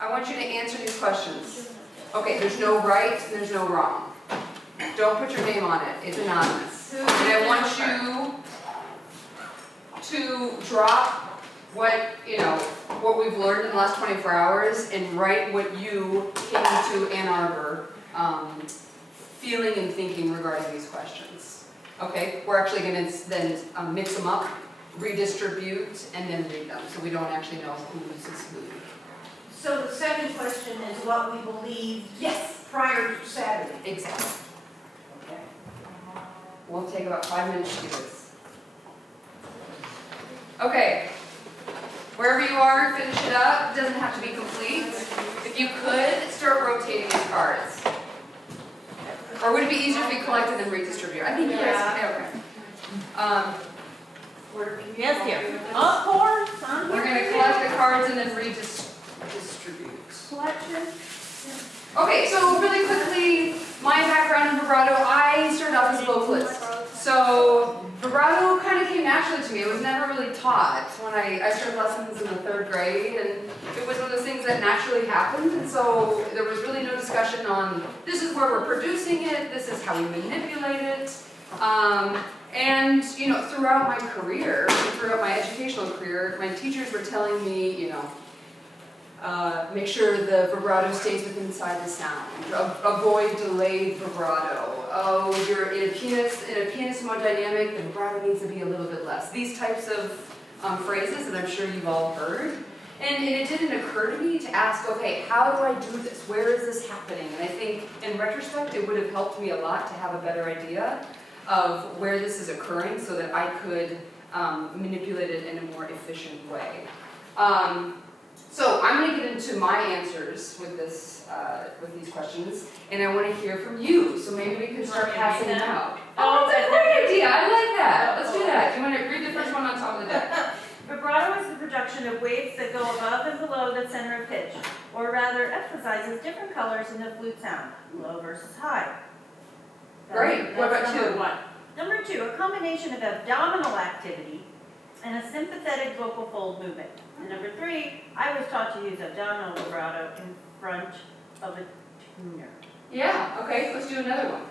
I want you to answer these questions. Okay, there's no right, there's no wrong. Don't put your name on it, it's anonymous. And I want you to drop what we've learned in the last 24 hours and write what you came to Ann Arbor feeling and thinking regarding these questions. Okay, we're actually going to then mix them up, redistribute, and then read them, so we don't actually know who's who. So the second question is what we believed prior to Saturday. Exactly. Okay. We'll take about 5 minutes to do this. Okay. Wherever you are, finish it up. It doesn't have to be complete. If you could, start rotating these cards. Or would it be easier if we collected and redistribute? I think yes. Okay. Yes, dear. Of course. We're going to collect the cards and then redistribute. Collection. Okay, so really quickly, my background in vibrato, I started off as a vocalist. So vibrato kind of came naturally to me. It was never really taught when I started lessons in the 3rd grade, and it was one of those things that naturally happened. And so there was really no discussion on this is where we're producing it, this is how we manipulate it. And throughout my career, throughout my educational career, my teachers were telling me, make sure the vibrato stays within inside the sound. Avoid delayed vibrato. Oh, you're in a pianissimo dynamic, the vibrato needs to be a little bit less. These types of phrases that I'm sure you've all heard. And it didn't occur to me to ask, okay, how do I do this? Where is this happening? And I think in retrospect, it would have helped me a lot to have a better idea of where this is occurring so that I could manipulate it in a more efficient way. So I'm going to get into my answers with these questions, and I want to hear from you. So maybe we can start passing them out. Oh, that's a great idea. I like that. Let's do that. You want to read the first one on top of the deck? Vibrato is the production of waves that go above and below the center of pitch, or rather emphasizes different colors in the flute sound, low versus high. Great. What about number 2? 1. Number 2, a combination of abdominal activity and a sympathetic vocal fold movement. And number 3, I was taught to use abdominal vibrato in front of a tuner. Yeah, okay, let's do another one.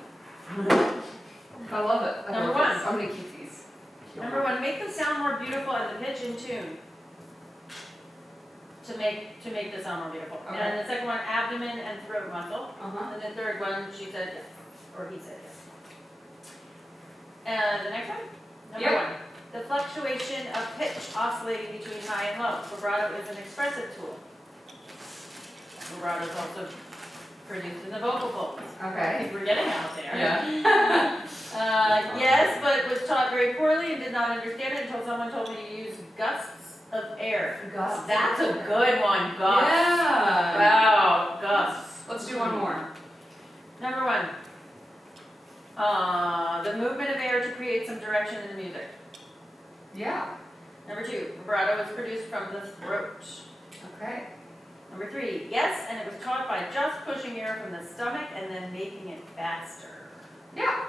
I love it. Number 1. I'm going to keep these. Number 1, make the sound more beautiful and the pitch in tune. To make the sound more beautiful. Okay. And the second one, abdomen and throat muscle. Uh-huh. And the third one, she said yes, or he said yes. And the next one, number 1. The fluctuation of pitch oscillating between high and low. Vibrato is an expressive tool. Vibrato is also produced in the vocal folds. I Okay. think we're getting out there. Yeah. Yes, but was taught very poorly and did not understand it until someone told me to use gusts of air. Gusts. That's a good one, gusts. Yeah. Wow, gusts. Let's do one more. Number 1. The movement of air to create some direction in the music. Yeah. Number 2, vibrato is produced from the throat. Okay. Number 3, yes, and it was taught by just pushing air from the stomach and then making it faster. Yeah.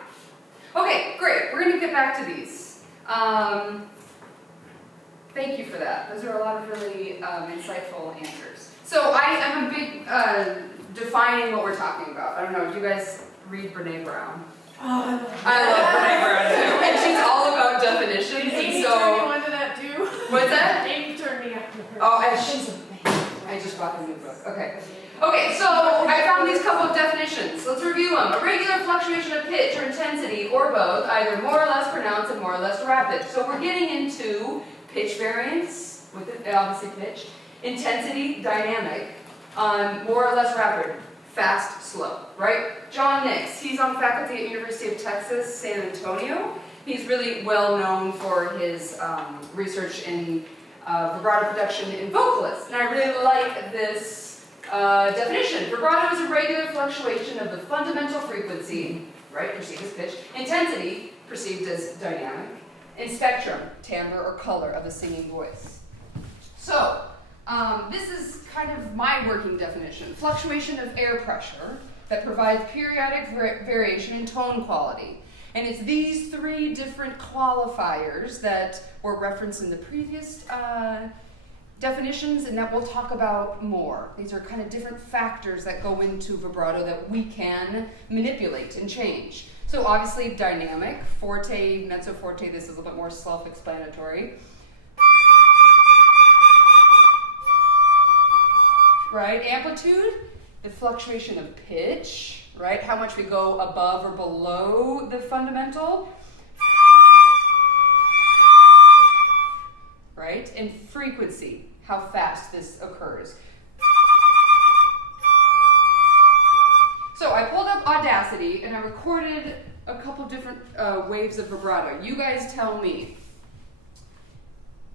Okay, great. We're going to get back to these. Thank you for that. Those are a lot of really insightful answers. So I'm a big defining what we're talking about. I don't know, do you guys read Brene Brown? Oh, I love Brene Brown too. And she's all about definitions. And Amy so, turned me on to that too. what's that? Amy turned me on to her. Oh, and she's amazing. I just bought the new book. Okay. Okay, so I found these couple of definitions. Let's review them. A regular fluctuation of pitch or intensity, or both, either more or less pronounced and more or less rapid. So we're getting into pitch variance, with it, obviously pitch, intensity, dynamic, more or less rapid, fast, slow, right? John Nix, he's on faculty at University of Texas, San Antonio. He's really well known for his research in vibrato production in vocalists. And I really like this definition. Vibrato is a regular fluctuation of the fundamental frequency, right, perceived as pitch, intensity, perceived as dynamic, and spectrum, timbre or color of a singing voice. So, this is kind of my working definition. Fluctuation of air pressure that provides periodic variation in tone quality. And it's these 3 different qualifiers that were referenced in the previous definitions, and that we'll talk about more. These are kind of different factors that go into vibrato that we can manipulate and change. So obviously dynamic, forte, mezzo forte, this is a little bit more self-explanatory. Right, amplitude, the fluctuation of pitch, right? How much we go above or below the fundamental. Right, and frequency, how fast this occurs. So I pulled up Audacity and I recorded a couple different waves of vibrato. You guys tell me,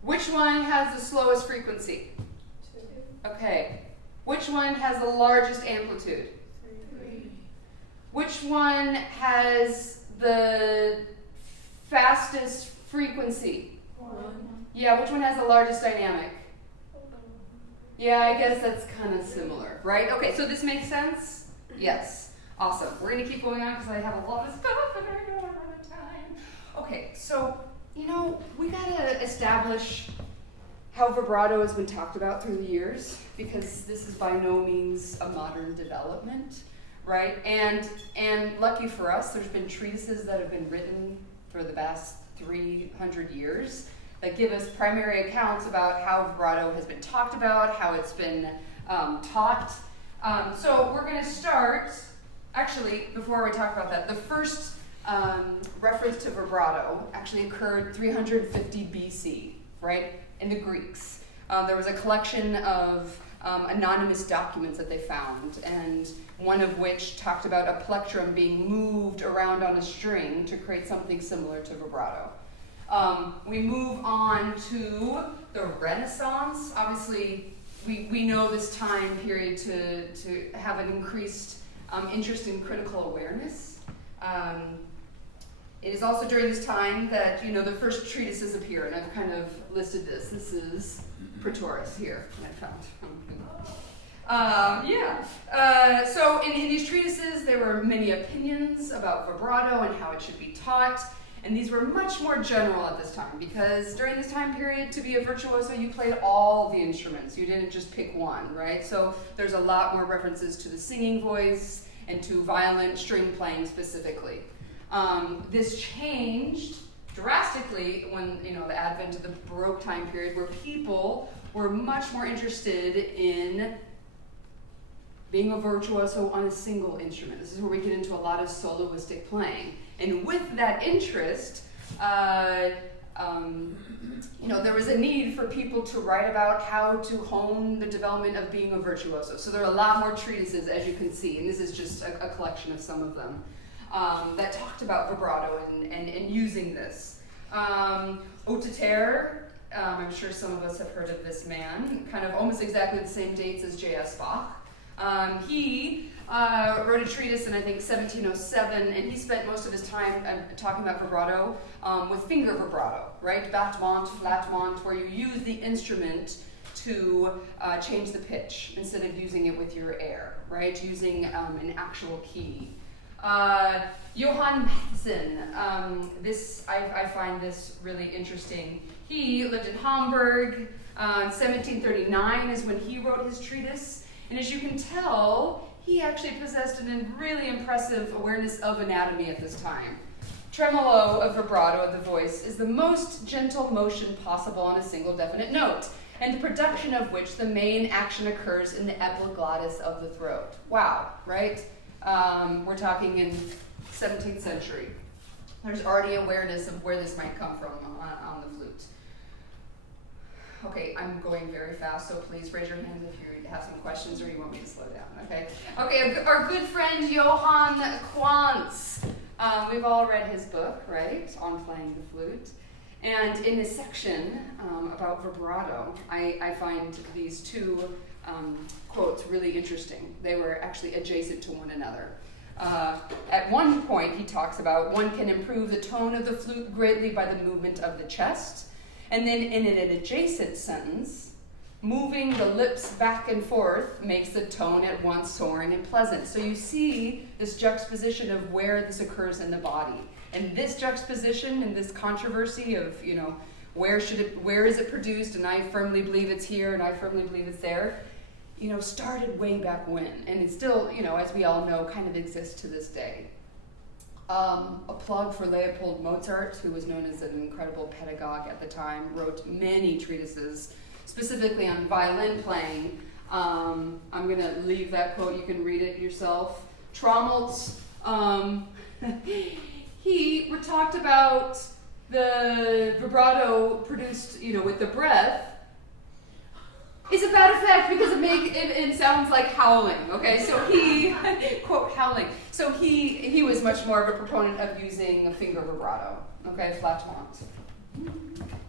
which one has the slowest frequency? 2. Okay. Which one has the largest amplitude? 3. Which one has the fastest frequency? 1. Yeah, which one has the largest dynamic? Yeah, I guess that's kind of similar, right? Okay, so this makes sense? Yes. Awesome. We're going to keep going on because I have a lot of stuff and I know I'm out of time. Okay, so, we got to establish how vibrato has been talked about through the years, because this is by no means a modern development, right? And lucky for us, there's been treatises that have been written for the past 300 years that give us primary accounts about how vibrato has been talked about, how it's been taught. So we're going to start, actually, before we talk about that, the first reference to vibrato actually occurred 350 BC, right? In the Greeks. There was a collection of anonymous documents that they found, and one of which talked about a plectrum being moved around on a string to create something similar to vibrato. We move on to the Renaissance. Obviously, we know this time period to have an increased interest in critical awareness. It is also during this time that, the first treatises appear, and I've kind of listed this. This is Pretorius here, that I found. So in these treatises, there were many opinions about vibrato and how it should be taught, and these were much more general at this time, because during this time period, to be a virtuoso, you played all the instruments. You didn't just pick one, right? So there's a lot more references to the singing voice and to violent string playing specifically. This changed drastically when, the advent of the Baroque time period, where people were much more interested in being a virtuoso on a single instrument. This is where we get into a lot of soloistic playing. And with that interest, there was a need for people to write about how to hone the development of being a virtuoso. So there are a lot more treatises, as you can see, and this is just a collection of some of them. That talked about vibrato and using this. Otolaryngologist, I'm sure some of us have heard of this man, kind of almost exactly the same dates as J.S. Bach. He wrote a treatise in, I think, 1707, and he spent most of his time talking about vibrato with finger vibrato, right? Battement, flattement, where you use the instrument to change the pitch instead of using it with your air, right? Using an actual key. Johann Matheson, I find this really interesting. He lived in Hamburg. 1739 is when he wrote his treatise. And as you can tell, he actually possessed a really impressive awareness of anatomy at this time. Tremolo of vibrato of the voice is the most gentle motion possible on a single definite note, and the production of which the main action occurs in the epiglottis of the throat. Wow, right? We're talking in 17th century. There's already awareness of where this might come from on the flute. Okay, I'm going very fast, so please raise your hand if you have some questions or you want me to slow down, okay? Okay, our good friend Johann Quantz. We've all read his book, right, on playing the flute. And in this section about vibrato, I find these two quotes really interesting. They were actually adjacent to one another. At one point, he talks about one can improve the tone of the flute greatly by the movement of the chest. And then in an adjacent sentence, moving the lips back and forth makes the tone at once soaring and pleasant. So you see this juxtaposition of where this occurs in the body. And this juxtaposition and this controversy of, where is it produced, and I firmly believe it's here, and I firmly believe it's there, started way back when, and it still, as we all know, kind of exists to this day. A plug for Leopold Mozart, who was known as an incredible pedagogue at the time, wrote many treatises, specifically on violin playing. I'm going to leave that quote, you can read it yourself. Trommel's, he talked about the vibrato produced, with the breath, is a bad effect because it sounds like howling, okay? So he, quote, howling. So he was much more of a proponent of using a finger vibrato, okay, flattement.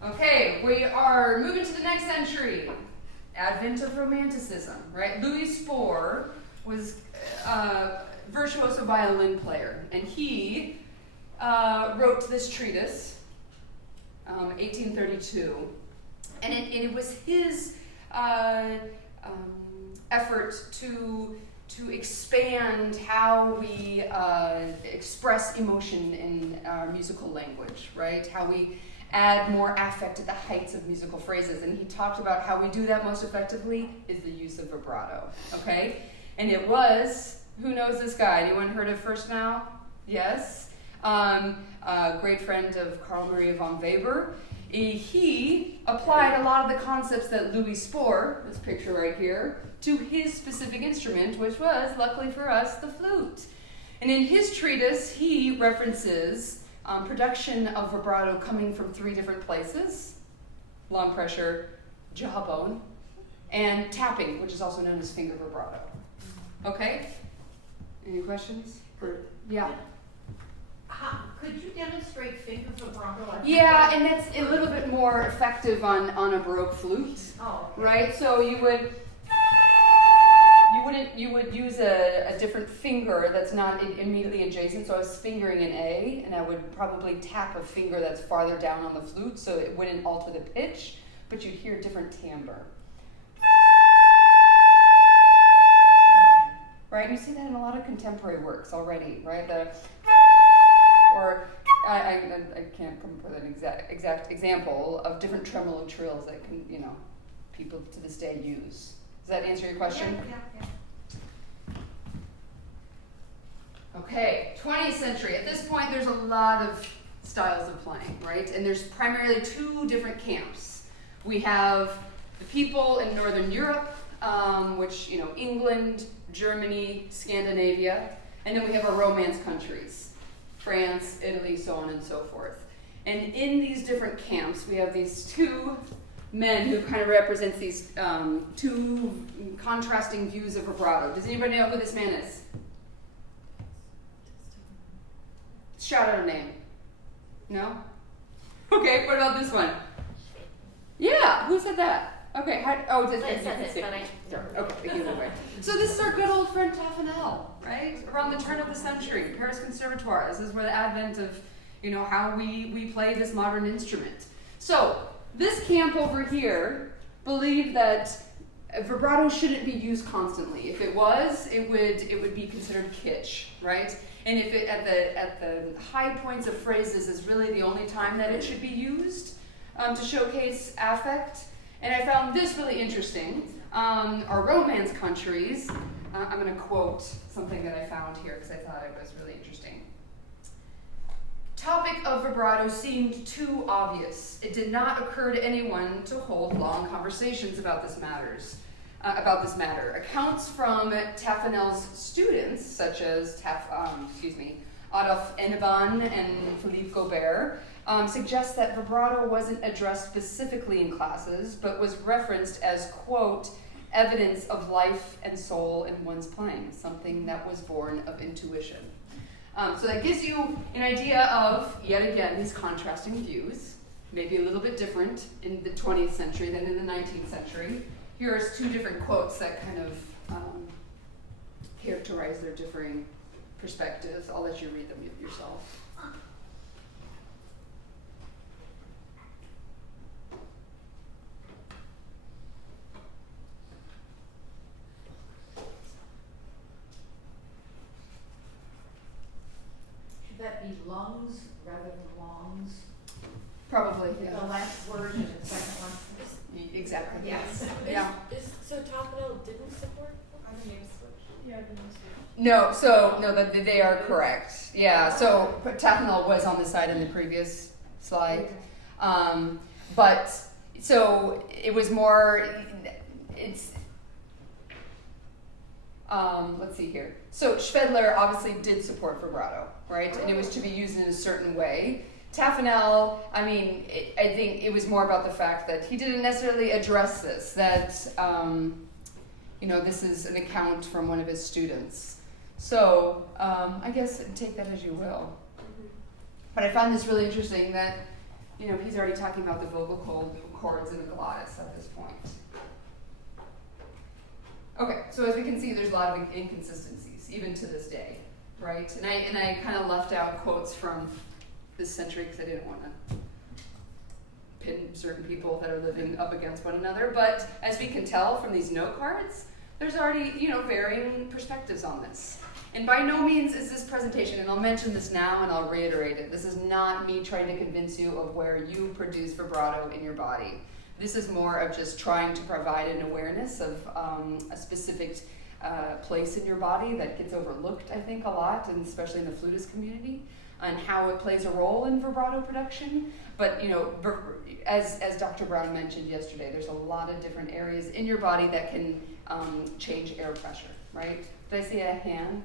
Okay, we are moving to the next century. Advent of Romanticism, right? Louis Spohr was a virtuoso violin player, and he wrote this treatise, 1832, and it was his effort to expand how we express emotion in our musical language, right? How we add more affect at the heights of musical phrases. And he talked about how we do that most effectively is the use of vibrato, okay? And it was, who knows this guy? Anyone heard of First Now? Yes? A great friend of Carl Maria von Weber. He applied a lot of the concepts that Louis Spohr, this picture right here, to his specific instrument, which was, luckily for us, the flute. And in his treatise, he references production of vibrato coming from 3 different places: long pressure, jawbone, and tapping, which is also known as finger vibrato. Okay? Any questions? Yeah. Could you demonstrate finger vibrato? Yeah, and that's a little bit more effective on a Baroque flute, Oh, okay. right? So you would use a different finger that's not immediately adjacent. So I was fingering an A, and I would probably tap a finger that's farther down on the flute, so it wouldn't alter the pitch, but you'd hear a different timbre. Right? You see that in a lot of contemporary works already, right? Or I can't come up with an exact example of different tremolo trills that can, people to this day use. Does that answer your question? Yeah. Okay, 20th century. At this point, there's a lot of styles of playing, right? And there's primarily 2 different camps. We have the people in Northern Europe, which, England, Germany, Scandinavia, and then we have our Romance countries, France, Italy, so on and so forth. And in these different camps, we have these 2 men who kind of represent these 2 contrasting views of vibrato. Does anybody know who this man is? Shout out a name. No? Okay, what about this one? Yeah, who said that? Okay, It says it, but I don't. Okay, either way. So this is our good old friend Taffanel, right? Around the turn of the century, Paris Conservatoire. This is where the advent of, how we play this modern instrument. So this camp over here believed that vibrato shouldn't be used constantly. If it was, it would be considered kitsch, right? And if it at the high points of phrases is really the only time that it should be used to showcase affect. And I found this really interesting. Our Romance countries, I'm going to quote something that I found here because I thought it was really interesting. Topic of vibrato seemed too obvious. It did not occur to anyone to hold long conversations about this matter. Accounts from Taffanel's students, such as Adolphe Enneban and Philippe Gobert, suggest that vibrato wasn't addressed specifically in classes, but was referenced as, quote, evidence of life and soul in one's playing, something that was born of intuition. So that gives you an idea of, yet again, these contrasting views, maybe a little bit different in the 20th century than in the 19th century. Here's 2 different quotes that kind of characterize their differing perspectives. I'll let you read them yourself. Should that be lungs rather than longs? Probably, yeah. The last word Exactly. Yes. Yeah. So Tapanel didn't support? Yeah, No, they are correct. Yeah, so Tafanel was on the side in the previous slide. But, so it was more, let's see here. So Schvedler obviously did support vibrato, right? And it was to be used in a certain way. Tafanel, I think it was more about the fact that he didn't necessarily address this, that, this is an account from one of his students. So, I guess take that as you will. But I find this really interesting that, he's already talking about the vocal cords in the glottis at this point. Okay, so as we can see, there's a lot of inconsistencies, even to this day, right? And I kind of left out quotes from this century because I didn't want to pin certain people that are living up against one another. But as we can tell from these note cards, there's already, varying perspectives on this. And by no means is this presentation, and I'll mention this now and I'll reiterate it, this is not me trying to convince you of where you produce vibrato in your body. This is more of just trying to provide an awareness of a specific place in your body that gets overlooked, I think, a lot, and especially in the flutist community, and how it plays a role in vibrato production. But, as Dr. Brown mentioned yesterday, there's a lot of different areas in your body that can change air pressure, right? Did I see a hand?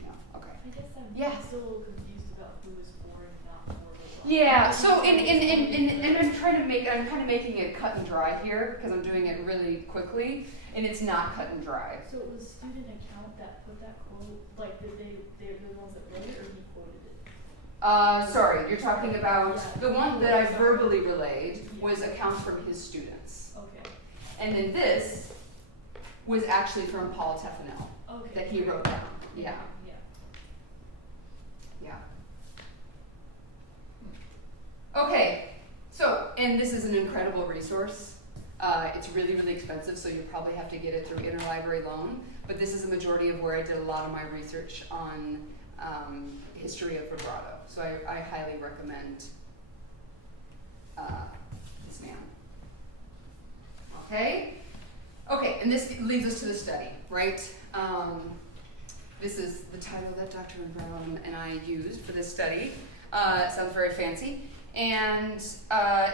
No, okay. I guess Yeah. still a little confused about who is for and not for. Yeah, so and I'm kind of making it cut and dry here because I'm doing it really quickly, and it's not cut and dry. So it was student account that put that quote, like they're the ones that wrote it, or he quoted it? Sorry, you're talking about the one that I verbally relayed was accounts from his students. Okay. And then this was actually from Paul Tafanel that he wrote down. Yeah. Yeah. Okay, so, and this is an incredible resource. It's really, really expensive, so you probably have to get it through interlibrary loan. But this is a majority of where I did a lot of my research on history of vibrato. So I highly recommend this man. Okay, and this leads us to the study, right? This is the title that Dr. Vibrato and I used for this study. It sounds very fancy. And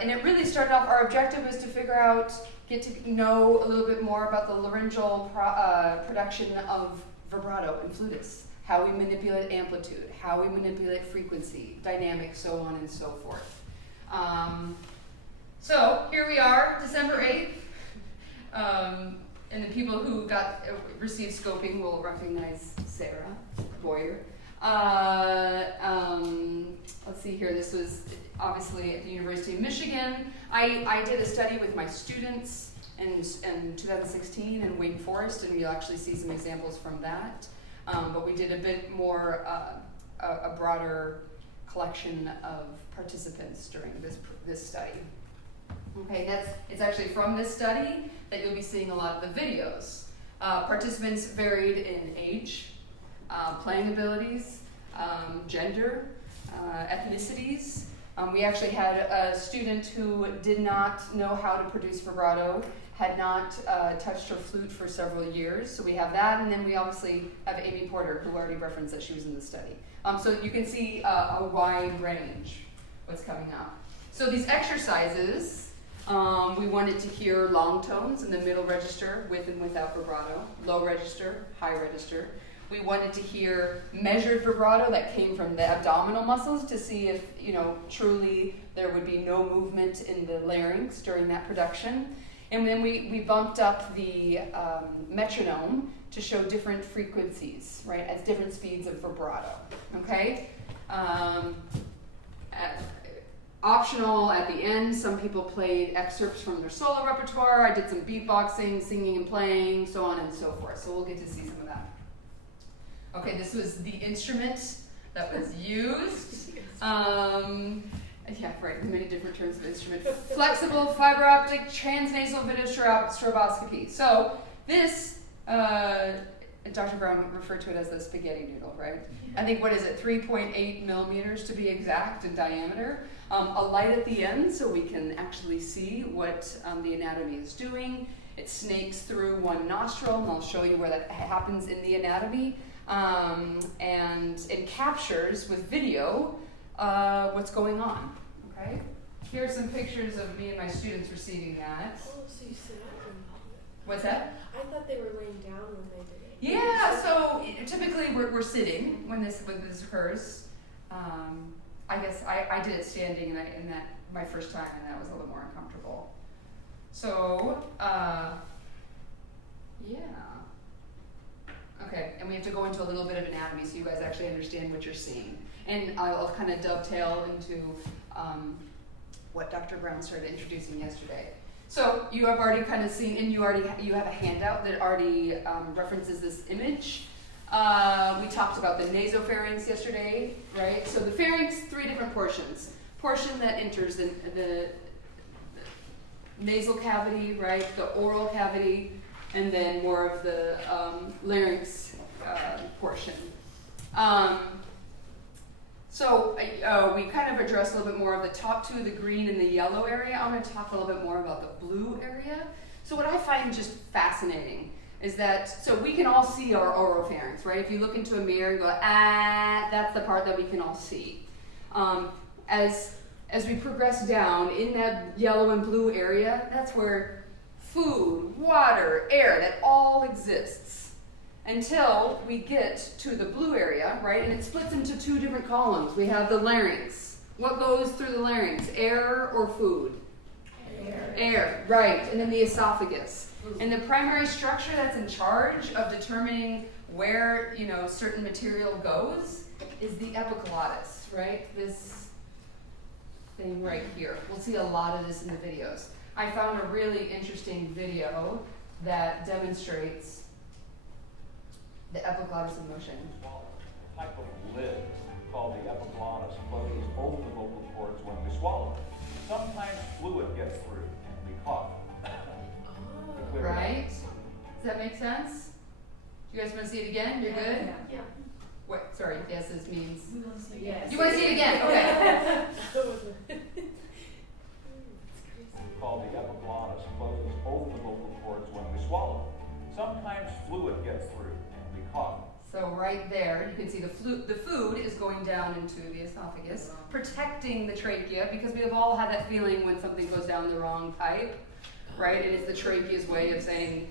it really started off, our objective was to get to know a little bit more about the laryngeal production of vibrato in flutists, how we manipulate amplitude, how we manipulate frequency, dynamics, so on and so forth. So here we are, December 8th. And the people who received scoping will recognize Sarah Boyer. Let's see here, this was obviously at the University of Michigan. I did a study with my students in 2016 in Wake Forest, and you'll actually see some examples from that. But we did a bit more, a broader collection of participants during this study. Okay, it's actually from this study that you'll be seeing a lot of the videos. Participants varied in age, playing abilities, gender, ethnicities. We actually had a student who did not know how to produce vibrato, had not touched her flute for several years, so we have that, and then we obviously have Amy Porter, who already referenced that she was in the study. So you can see a wide range what's coming up. So these exercises, we wanted to hear long tones in the middle register with and without vibrato, low register, high register. We wanted to hear measured vibrato that came from the abdominal muscles to see if, truly there would be no movement in the larynx during that production. And then we bumped up the metronome to show different frequencies, right, at different speeds of vibrato, okay? Optional at the end, some people played excerpts from their solo repertoire. I did some beatboxing, singing and playing, so on and so forth. So we'll get to see some of that. Okay, this was the instrument that was used. Yeah, right, many different terms of instrument. Flexible, fiber optic, transnasal videostroboscopy. So this, Dr. Brown referred to it as the spaghetti noodle, right? I think, 3.8 millimeters to be exact in diameter. a light at the end so we can actually see what the anatomy is doing. It snakes through one nostril, and I'll show you where that happens in the anatomy. And it captures with video what's going on, okay? Here are some pictures of me and my students receiving that. Oh, so you sit up and What's that? I thought they were laying down when they did it. Yeah, so typically we're sitting when this occurs. I guess I did it standing, and that my first time, and that was a little more uncomfortable. So, yeah. Okay, and we have to go into a little bit of anatomy so you guys actually understand what you're seeing. And I'll kind of dovetail into what Dr. Brown started introducing yesterday. So you have already kind of seen, and you have a handout that already references this image. We talked about the nasopharynx yesterday, right? So the pharynx, 3 different portions. Portion that enters the nasal cavity, right? The oral cavity, and then more of the larynx portion. So we kind of addressed a little bit more of the top 2, the green and the yellow area. I'm going to talk a little bit more about the blue area. So what I find just fascinating is that, so we can all see our oropharynx, right? If you look into a mirror and go, that's the part that we can all see. As we progress down in that yellow and blue area, that's where food, water, air, that all exists until we get to the blue area, right? And it splits into 2 different columns. We have the larynx. What goes through the larynx? Air or food? Air, right. And then the esophagus. And the primary structure that's in charge of determining where, certain material goes is the epiglottis, right? This thing right here. We'll see a lot of this in the videos. I found a really interesting video that demonstrates the epiglottis in motion. A type of lid called the epiglottis closes both the vocal cords when we swallow. Sometimes fluid gets through and we cough. Right? Does that make sense? You guys want to see it again? You're good? Yeah. Wait, sorry, yeses means. We want to see Yes. You want to see it again? Okay. Called the epiglottis closes both the vocal cords when we swallow. Sometimes fluid gets through and we cough. So right there, you can see the food is going down into the esophagus, protecting the trachea, because we have all had that feeling when something goes down the wrong pipe, right? And it's the trachea's way of saying,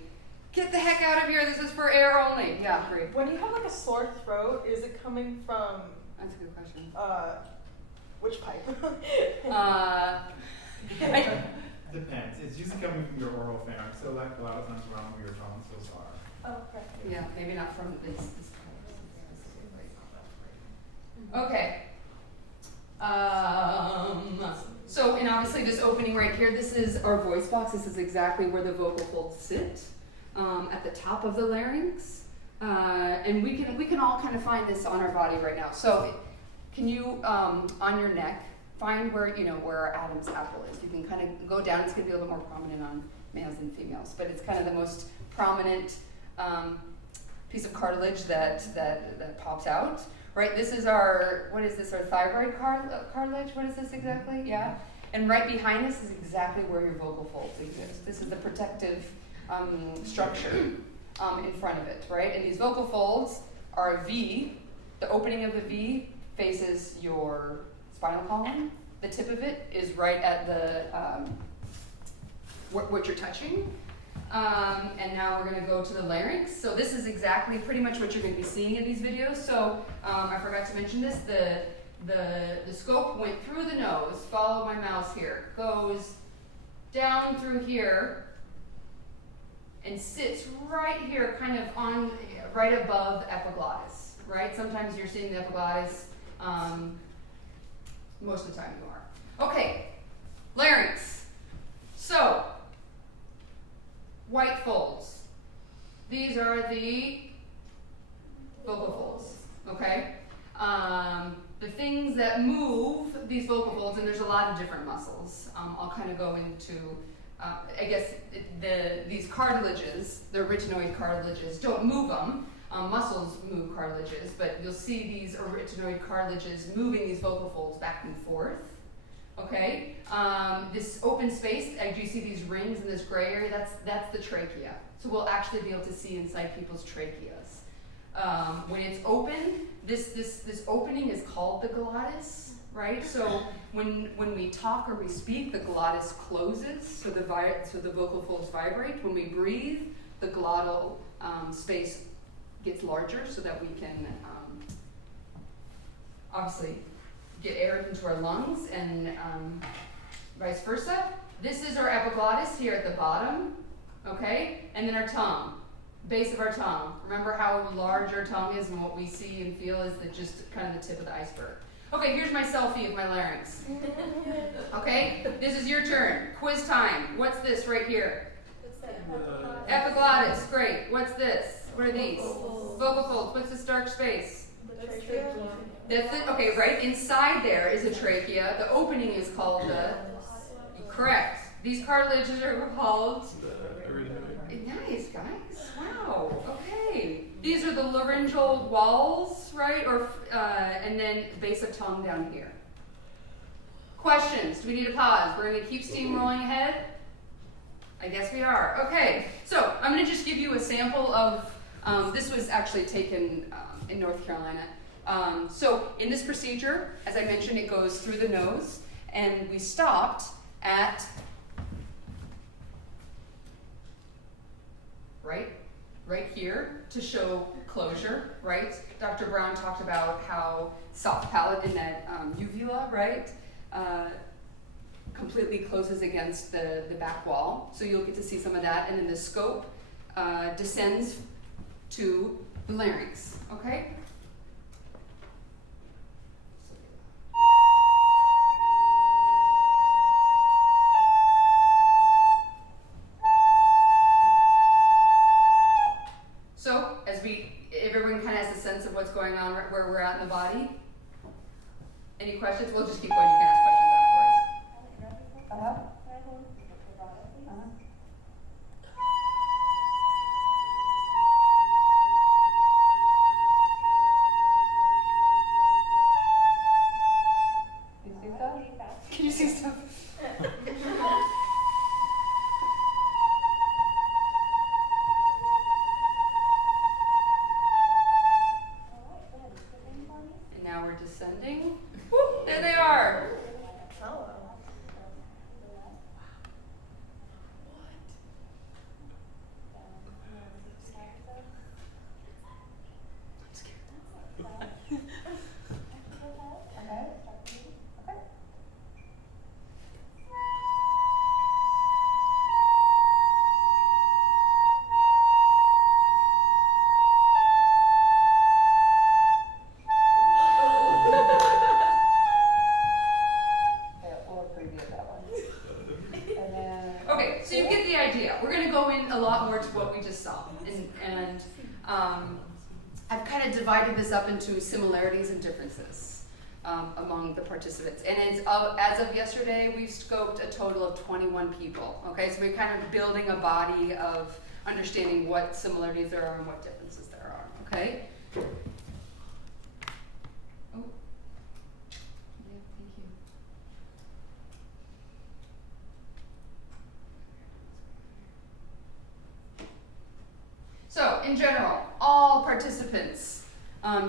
get the heck out of here, this is for air only. Yeah, great. When you have like a sore throat, is it coming from That's a good question. which pipe? Depends. It's usually coming from your oral pharynx, so like a lot of times around where your tonsils are. Oh, okay. Yeah, maybe not from this Okay. So, and obviously this opening right here, this is our voice box. This is exactly where the vocal folds sit, at the top of the larynx. And we can all kind of find this on our body right now. So, can you, on your neck, find where, where our Adam's apple is. You can kind of go down. It's going to be a little bit more prominent on males than females, but it's kind of the most prominent piece of cartilage that pops out. Right, this is our, what is this, our thyroid cartilage? What is this exactly? Yeah. And right behind this is exactly where your vocal folds exist. This is the protective structure in front of it, right? And these vocal folds are a V. The opening of the V faces your spinal column. The tip of it is right at the, what you're touching. And now we're going to go to the larynx. So this is exactly pretty much what you're going to be seeing in these videos. So I forgot to mention this. The scope went through the nose. Follow my mouse here. Goes down through here and sits right here, kind of on right above the epiglottis. Right? Sometimes you're seeing the epiglottis. Most of the time you are. Okay. Larynx. So. White folds. These are the vocal folds, okay? The things that move these vocal folds, and there's a lot of different muscles. I'll kind of go into, I guess, these cartilages, the arytenoid cartilages, don't move them. Muscles move cartilages, but you'll see these arytenoid cartilages moving these vocal folds back and forth, Okay, this open space, do you see these rings in this gray area? That's the trachea. So we'll actually be able to see inside people's tracheas. When it's open, this opening is called the glottis, right? So when we talk or we speak, the glottis closes, so the vocal folds vibrate. When we breathe, the glottal space gets larger so that we can obviously get air into our lungs and vice versa. This is our epiglottis here at the bottom, okay? And then our tongue, base of our tongue. Remember how large our tongue is, and what we see and feel is just kind of the tip of the iceberg. Okay, here's my selfie of my larynx. Okay, this is your turn. Quiz time. What's this right here? What's that? Epiglottis, great. What's this? What are these? Vocal folds. What's this dark space? That's trachea. That's it. Okay, right inside there is a trachea. The opening is called the... Correct. These cartilages are called... Nice, guys. Wow. Okay. These are the laryngeal walls, right? And then base of tongue down here. Questions? Do we need to pause? We're going to keep steam rolling ahead? I guess we are. Okay. So I'm going to just give you a sample of... this was actually taken in North Carolina. So in this procedure, as I mentioned, it goes through the nose, and we stopped at right here to show closure, right? Dr. Brown talked about how soft palate in that uvula, right, completely closes against the back wall. So you'll get to see some of that, and then the scope descends to the larynx, okay? So, everyone kind of has a sense of what's going on, where we're at in the body. Any questions? We'll just keep going. You can ask questions afterwards. Can you see stuff? And now we're descending. Woo, there they are. Okay, so you get the idea. We're going to go in a lot more to what we just saw. And I've kind of divided this up into similarities and differences among the participants. And as of yesterday, we've scoped a total of 21 people. Okay, so we're kind of building a body of understanding what similarities there are and what differences there are. Okay? Oh. Yeah, thank you. So, in general, all participants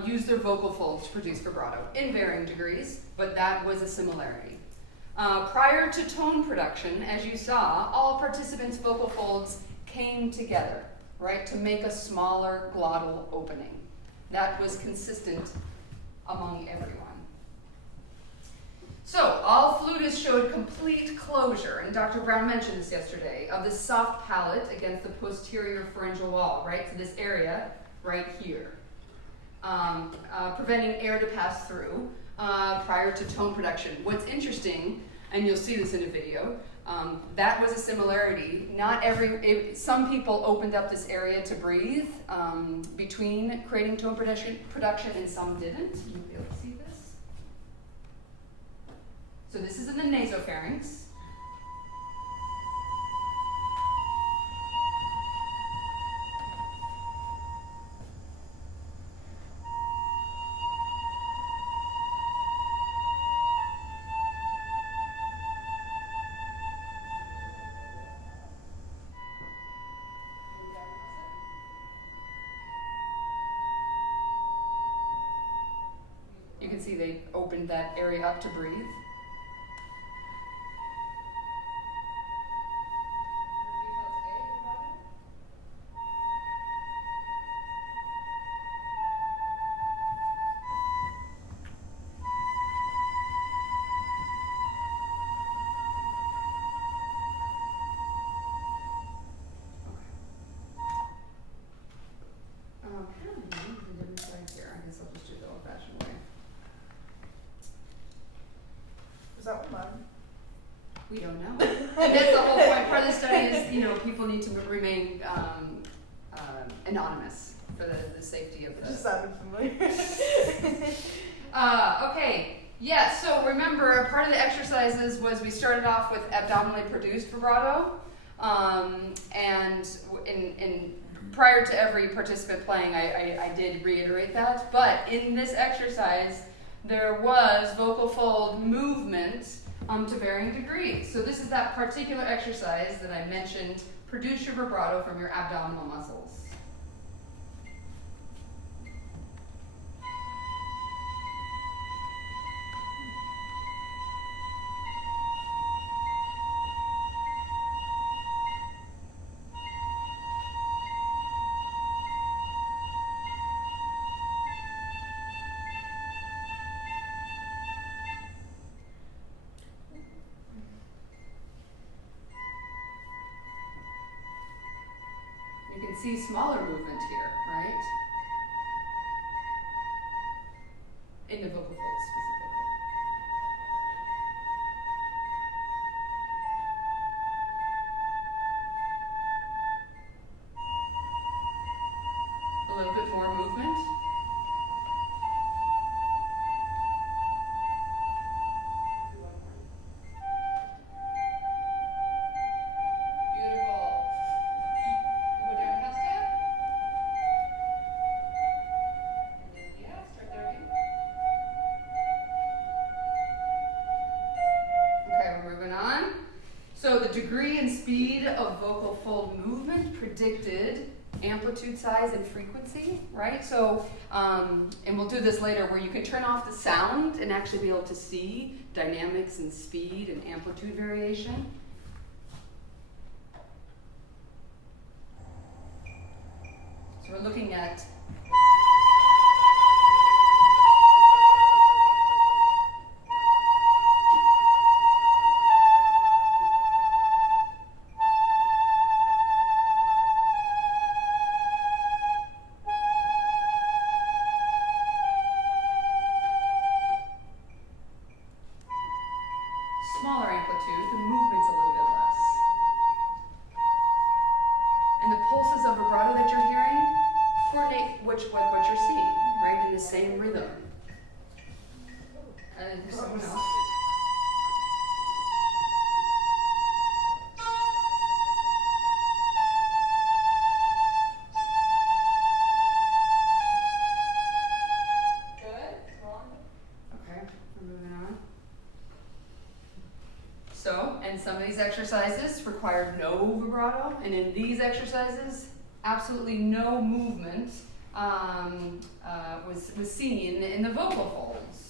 use their vocal folds to produce vibrato in varying degrees, but that was a similarity. Prior to tone production, as you saw, all participants' vocal folds came together, right, to make a smaller glottal opening. That was consistent among everyone. So, all flutists showed complete closure, and Dr. Brown mentioned this yesterday, of the soft palate against the posterior pharyngeal wall, right? So this area right here, preventing air to pass through prior to tone production. What's interesting, and you'll see this in a video, that was a similarity. Some people opened up this area to breathe between creating tone production, and some didn't. You'll be able to see this. So this is in the nasopharynx. can see they opened that area up to breathe. Is that one mine? We don't know. And that's the whole point. Part of the study is, you know, people need to remain anonymous for the safety of It the. just sounded familiar. Okay. Yeah. So remember, part of the exercises was we started off with abdominally produced vibrato, and in prior to every participant playing, I did reiterate that. But in this exercise, there was vocal fold movement to varying degrees. So this is that particular exercise that I mentioned. Produce your vibrato from your abdominal muscles. You can see smaller movement here, right? In the vocal folds specifically. A little bit more movement. Beautiful. Go down half step. And then, yeah, start there again. Okay, we're moving on. So the degree and speed of vocal fold movement predicted amplitude size and frequency, right? So, and we'll do this later where you can turn off the sound and actually be able to see dynamics and speed and amplitude variation. So we're looking at smaller amplitude, the movement's a little bit less. And the pulses of vibrato that you're hearing coordinate what you're seeing, right? In the same rhythm. And there's someone else. Good. Okay, we're moving on. So, and some of these exercises required no vibrato, and in these exercises, absolutely no movement was seen in the vocal folds.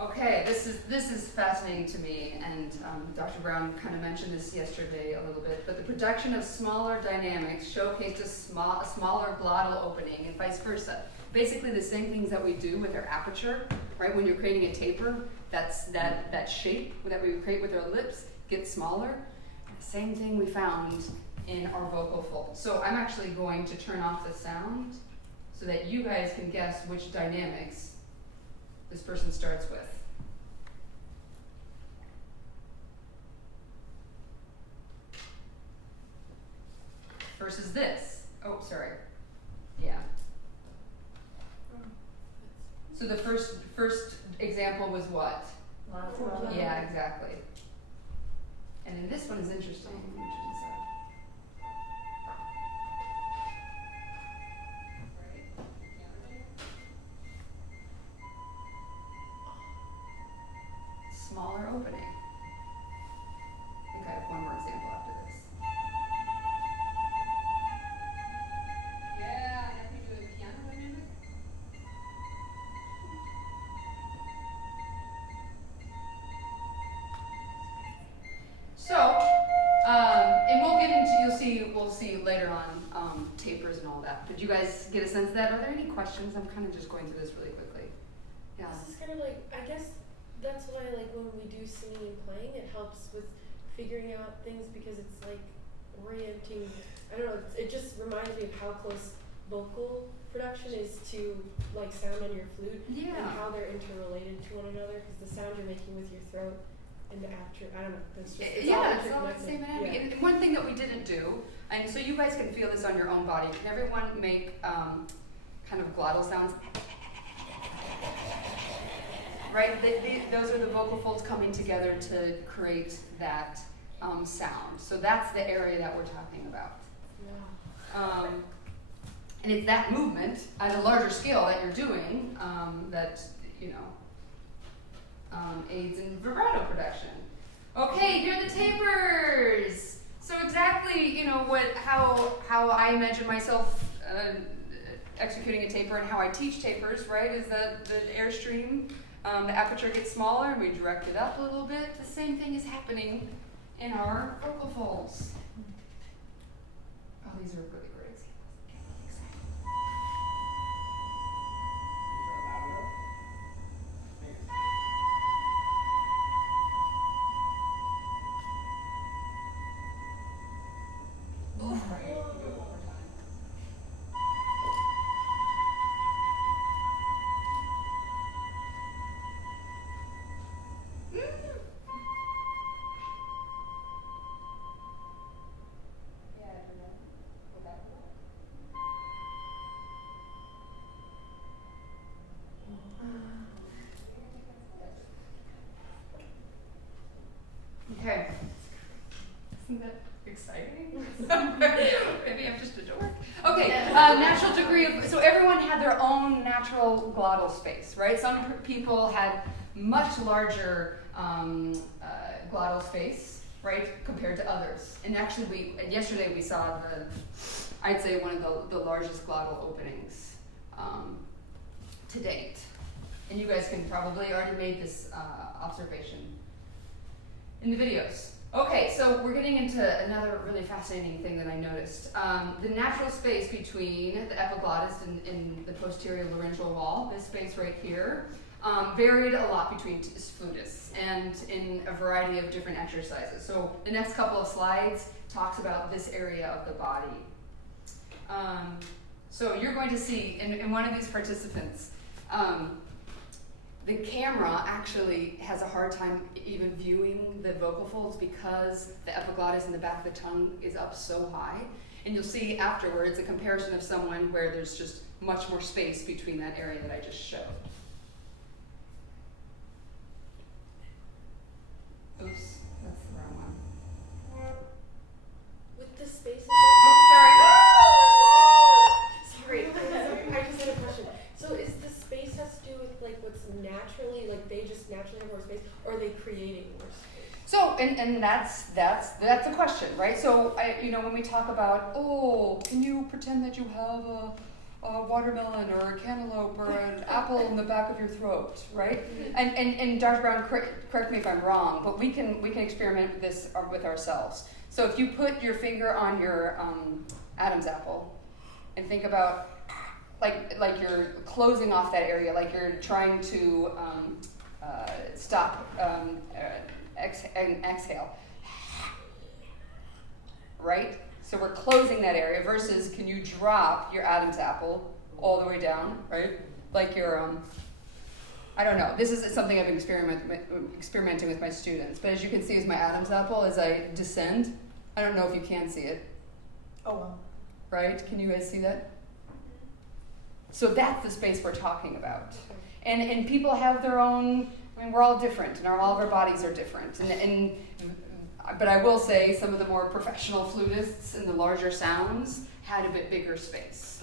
Okay, this is fascinating to me, and Dr. Brown kind of mentioned this yesterday a little bit, but the production of smaller dynamics showcased a smaller glottal opening and vice versa. Basically the same things that we do with our aperture, right? When you're creating a taper, that shape that we create with our lips gets smaller. The same thing we found in our vocal fold. So I'm actually going to turn off the sound so that you guys can guess which dynamics this person starts with. Versus this. Oh, sorry. Yeah. So the first example was what? Yeah, exactly. And then this one is interesting. Which is, smaller opening. I think I have one more example after this. Yeah, I think the piano dynamic. So, and we'll get into, we'll see later on tapers and all that. Did you guys get a sense of that? Are there any questions? I'm kind of just going through this really quickly. Yeah. This is kind of like, I guess that's why, like, when we do singing and playing, it helps with figuring out things because it's like orienting. I don't know. It just reminds me of how close vocal production is to like sound on your flute and how they're interrelated to one another because the sound you're making with your throat and the after. I don't know. That's just It's all the same anatomy. Yeah. And one thing that we didn't do, and so you guys can feel this on your own body. Can everyone make kind of glottal sounds? Right? Those are the vocal folds coming together to create that sound. So that's the area that we're talking about. Yeah. And it's that movement at a larger scale that you're doing that, aids in vibrato production. Okay, here are the tapers. So exactly, how I imagine myself executing a taper and how I teach tapers, right, is that the airstream, the aperture gets smaller and we direct it up a little bit. The same thing is happening in our vocal folds. Oh, these are really great examples. Get really excited. Okay. Isn't that exciting? Maybe I'm just a dork. Okay, natural degree of, so everyone had their own natural glottal space, right? Some people had much larger glottal space, right, compared to others. And actually, yesterday we saw I'd say one of the largest glottal openings to date. And you guys can probably already made this observation in the videos. Okay, so we're getting into another really fascinating thing that I noticed. The natural space between the epiglottis and the posterior laryngeal wall, this space right here, varied a lot between flutists and in a variety of different exercises. So the next couple of slides talks about this area of the body. So you're going to see in one of these participants, the camera actually has a hard time even viewing the vocal folds because the epiglottis in the back of the tongue is up so high. And you'll see afterwards a comparison of someone where there's just much more space between that area that I just showed. Oops, that's the wrong one. With the spaces. Sorry. I just had a question. So is the space has to do with like what's naturally, like they just naturally have more space, or are they creating more space? So, and that's a question, right? So, when we talk about, can you pretend that you have a watermelon or a cantaloupe or an apple in the back of your throat, right? And Dr. Brown, correct me if I'm wrong, but we can experiment with this with ourselves. So if you put your finger on your Adam's apple and think about like you're closing off that area, like you're trying to stop and exhale, right? So we're closing that area versus can you drop your Adam's apple all the way down, right? Like you're I don't know. This is something I've been experimenting with my students. But as you can see, as my Adam's apple, as I descend, I don't know if you can see it. Oh, well. Right? Can you guys see that? So that's the space we're talking about. And people have their own, I mean, we're all different, and all of our bodies are different. But I will say some of the more professional flutists and the larger sounds had a bit bigger space.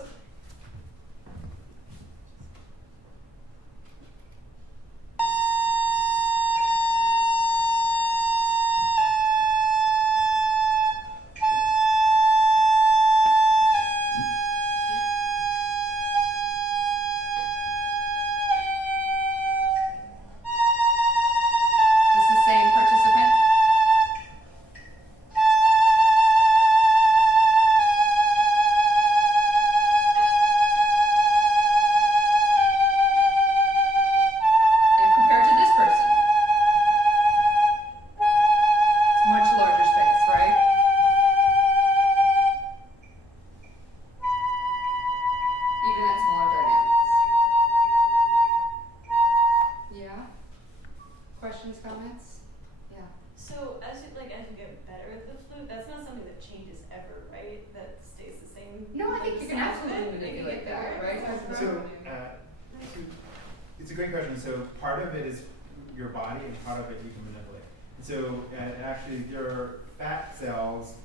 It's a great question. So part of it is your body, and part of it you can manipulate. So actually, your fat cells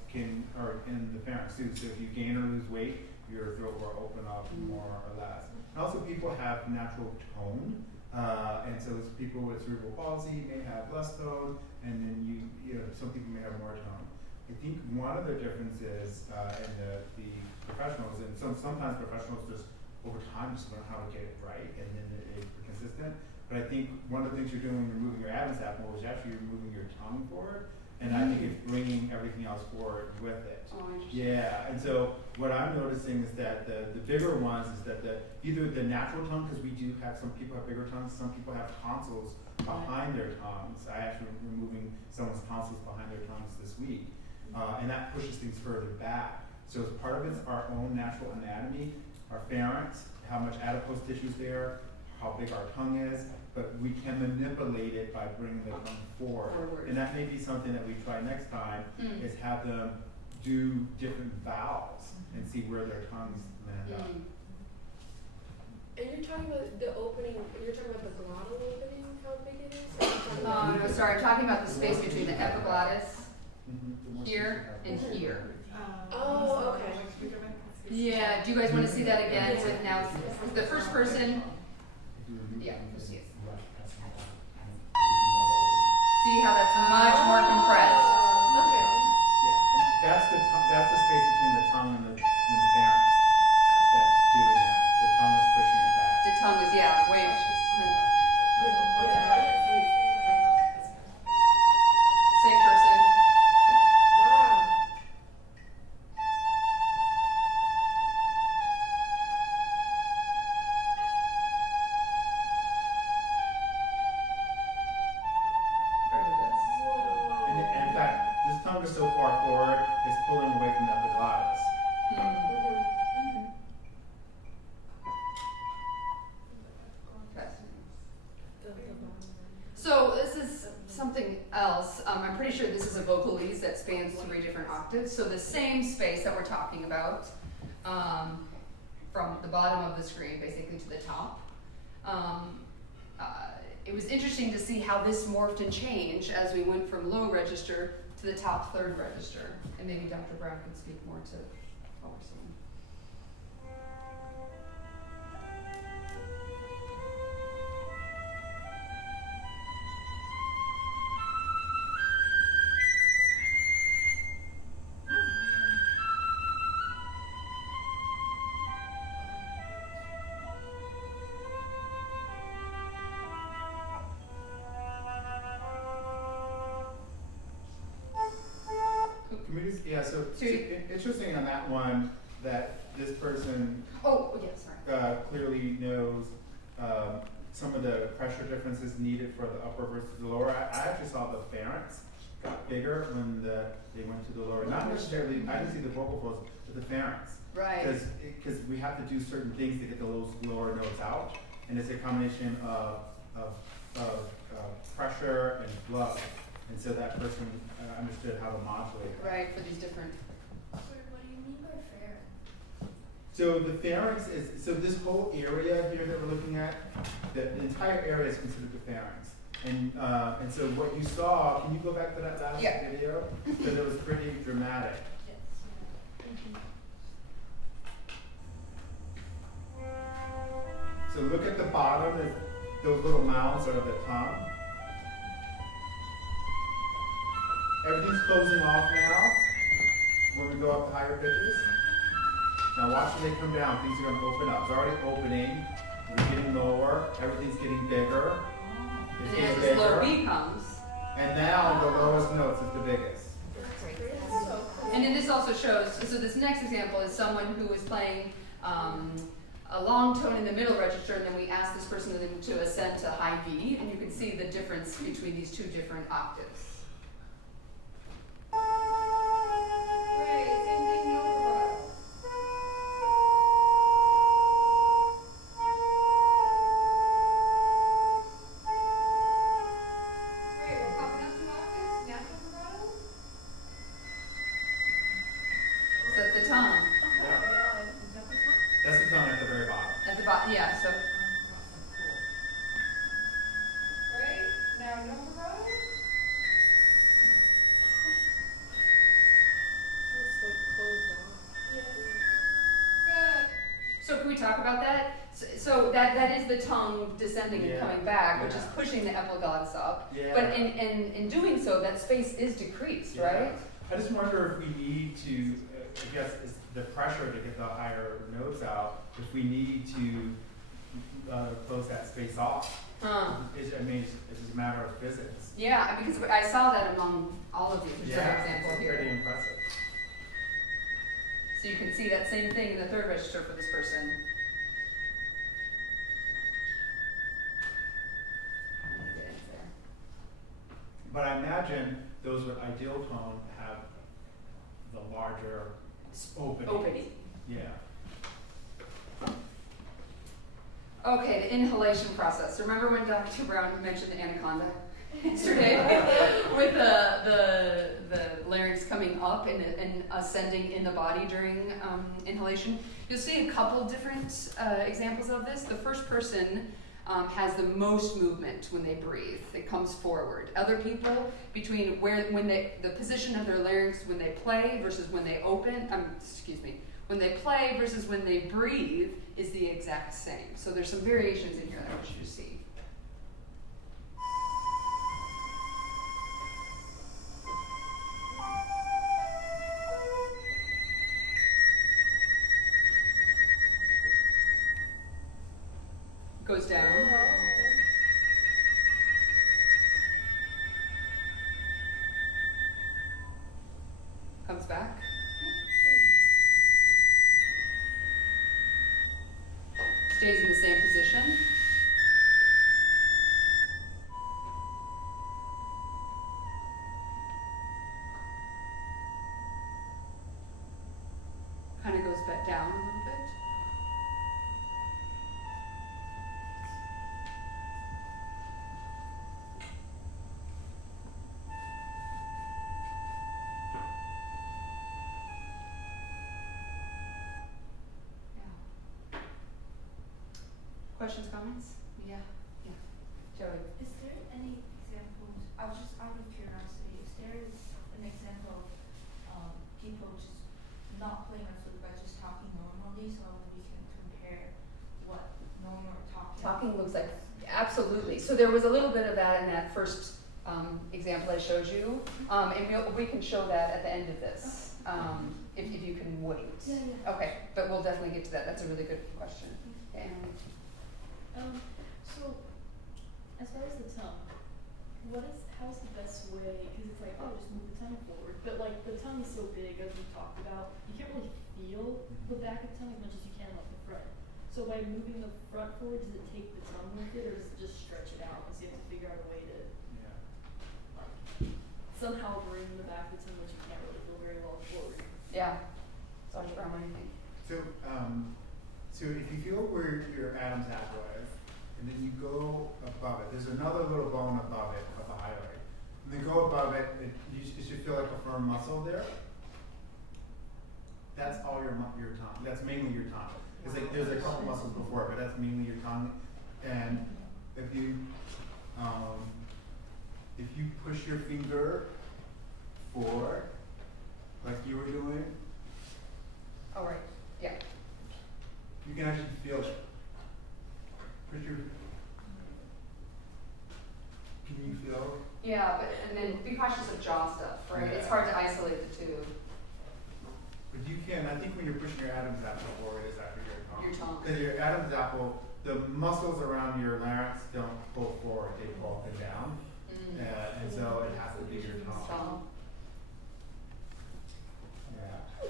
are in the pharynx too. So if you gain or lose weight, your throat will open up more or less. And also, people have natural tone, and so people with cerebral palsy may have less tone, and then you know some people may have more tone. I think one of the differences in the professionals, and sometimes professionals just over time just learn how to get it right, and then it's consistent. But I think one of the things you're doing when you're moving your Adam's apple is actually you're moving your tongue forward, and I think it's bringing everything else forward with it. Oh, yeah, and so what I'm noticing is that the bigger ones is that either the natural tongue, because we do have some people have bigger tongues, some people have tonsils behind their tongues. I actually removing someone's tonsils behind their tongues this week, and that pushes things further back. So as part of it's our own natural anatomy, our pharynx, how much adipose tissue is there, how big our tongue is, but we can manipulate it by bringing the tongue forward. And that may be something that we try next time, is have them do different vowels and see where their tongues land up. And you're talking about the opening, you're talking about the glottal opening, how big it is? No, sorry, I'm talking about the space between the epiglottis here and here. Oh, okay. Yeah, do you guys want to see that again? So now, the first person, yeah, let's see it. See how that's much more compressed. Okay. Yeah, and that's the space between the tongue and the pharynx that's doing that. The tongue is pushing it back. The tongue is, yeah, way. Same person. Wow. And in fact, this tongue is so far forward, it's pulling away from the epiglottis. So this is something else. I'm pretty sure this is a vocalese that spans 3 different octaves. So the same space that we're talking about, from the bottom of the screen basically to the top. It was interesting to see how this morphed and changed as we went from low register to the top 3rd register. And maybe Dr. Brown can speak more to what we're seeing. Yeah, so interesting on that one that this person clearly knows some of the pressure differences needed for the upper versus the lower. I actually saw the pharynx got bigger when they went to the lower. Not necessarily, I didn't see the vocal folds, but the pharynx. Right. Because we have to do certain things to get those lower notes out, and it's a combination of pressure and flow. And so that person understood how to modulate that. Right, for these different. Sorry, what do you mean by pharynx? So the pharynx is, so this whole area here that we're looking at, the entire area is considered the pharynx. And so what you saw, can you go back to that last video? Because it was pretty dramatic. Yes. Thank you. So look at the bottom, those little mouths are the tongue. Everything's closing off now when we go up to higher pitches. Now watch when they come down, things are going to open up. It's already opening, we're getting lower, everything's getting bigger. It's And getting as this low bigger. B comes. And now the lowest notes is the biggest. And then this also shows, so this next example is someone who is playing a long tone in the middle register, and then we ask this person to ascend to high B, and you can see the difference between these two different octaves. Okay, same thing, no vibrato. Wait, we're popping up 2 octaves, natural vibrato? Is that the tongue? Yeah. Is that the top? That's the tongue at the very bottom. At the bottom, yeah, so. Right? Now no vibrato? It's like closed off. Good. So can we talk about that? So that is the tongue descending and Yeah. coming back, which is Yeah. pushing the epiglottis up. Yeah. But in doing so, that space is decreased, Yeah. right? I just wonder if we need to, I guess, it's the pressure to get the higher notes out, if we need to close that space off. Huh. I mean, it's just a matter of physics. Yeah, because I saw that among all of these, for example, it's pretty here. impressive. So you can see that same thing in the third register for this person. Let me get into there. But I imagine those with ideal tone have the larger opening. Opening. Yeah. Okay, the inhalation process. Remember when Dr. Brown mentioned the anaconda yesterday with the larynx coming up and ascending in the body during inhalation? You'll see a couple different examples of this. The first person has the most movement when they breathe. It comes forward. Other people, between the position of their larynx when they play versus when they open, when they play versus when they breathe is the exact same. So there's some variations in here that I want you to see. Goes down. Comes back. Stays in the same position. Kind of goes back down a little bit. Questions, comments? Yeah. Joey. Is there any examples, I was just out of curiosity, is there an example of people just not playing a flute but just talking normally so we can compare what normal talking? Talking looks like, absolutely. So there was a little bit of that in that first example I showed you. And we can show that at the end of this, if you can wait. Yeah. Okay, but we'll definitely get to that. That's a really good question. And So, as far as the tongue, how's the best way, because it's like, oh, just move the tongue forward, but like the tongue is so big, as we talked about, you can't really feel the back of the tongue as much as you can like the front. So by moving the front forward, does it take the tongue with it, or does it just stretch it out, because you have to figure out a way to Yeah. like somehow bring the back of the tongue, which you can't really feel very well forward? yeah, Dr. Brown, what do you think? So if you feel where your Adam's apple is, and then you go above it. There's another little bone above it, of the hyoid. And then go above it, you should feel like a firm muscle there. That's all your tongue. That's mainly your tongue. It's like there's a couple muscles before, but that's mainly your tongue. And if you push your finger forward, like you were doing, Oh, right. Yeah. you can actually feel it. Push your. Can you feel? Yeah, but and then be cautious of jaw stuff, right? It's Yeah. hard to isolate the two. But you can. I think when you're pushing your Adam's apple forward, it's actually your tongue. Your tongue. Because your Adam's apple, the muscles around your larynx don't pull forward; they pull up and down. And so it has to be your tongue. So, Yeah. I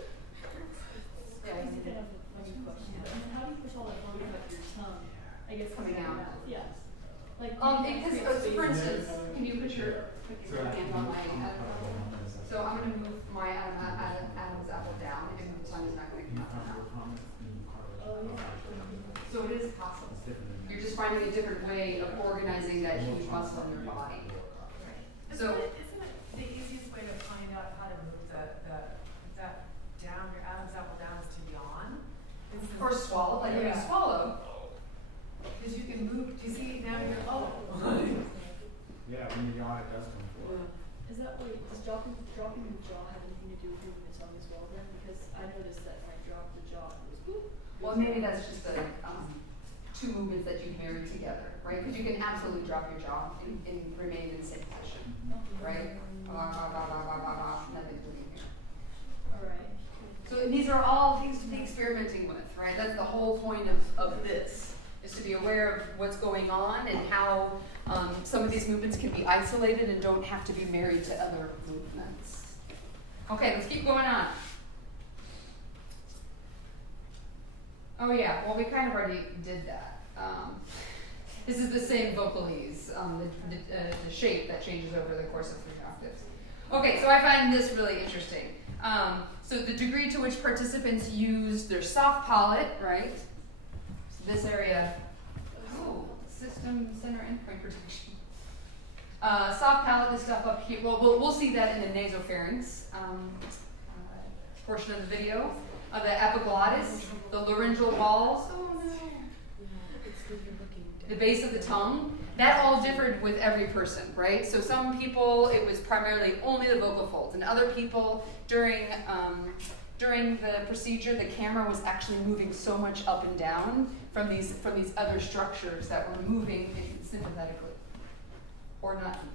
was thinking of a funny question, but how do you push all that volume out your tongue? I guess Coming out. Yeah. Like, for instance, can you put your hand on my so I'm going to move my Adam's apple down, and the tongue is not going to come out. So it is possible. You're just finding a different way of organizing that huge muscle in your body. So Isn't it the easiest way to find out how to move that down, your Adam's apple down is to yawn? or swallow, like when you Yeah. swallow. Because you can move, do you see now you're, Yeah, when you yawn, it does come forward. is that like, does dropping the jaw have anything to do with moving the tongue as well then? Because I noticed that when I drop the jaw, it goes boop. Well, maybe that's just the two movements that you marry together, right? Because you can absolutely drop your jaw and remain in the same position, right? Nothing's moving here. Alright. So these are all things to be experimenting with, right? That's the whole point of this, is to be aware of what's going on and how some of these movements can be isolated and don't have to be married to other movements. Okay, let's keep going on. Oh yeah, well we kind of already did that. This is the same vocalese, the shape that changes over the course of 3 octaves. Okay, so I find this really interesting. So the degree to which participants use their soft palate, right? So this area, system center endpoint protection. Soft palate, this stuff up here, well, we'll see that in the nasopharynx portion of the video. The epiglottis, the laryngeal walls, the base of the tongue, that all differed with every person, right? So some people, it was primarily only the vocal folds, and other people, during the procedure, the camera was actually moving so much up and down from these other structures that were moving sympathetically, or not sympathetically.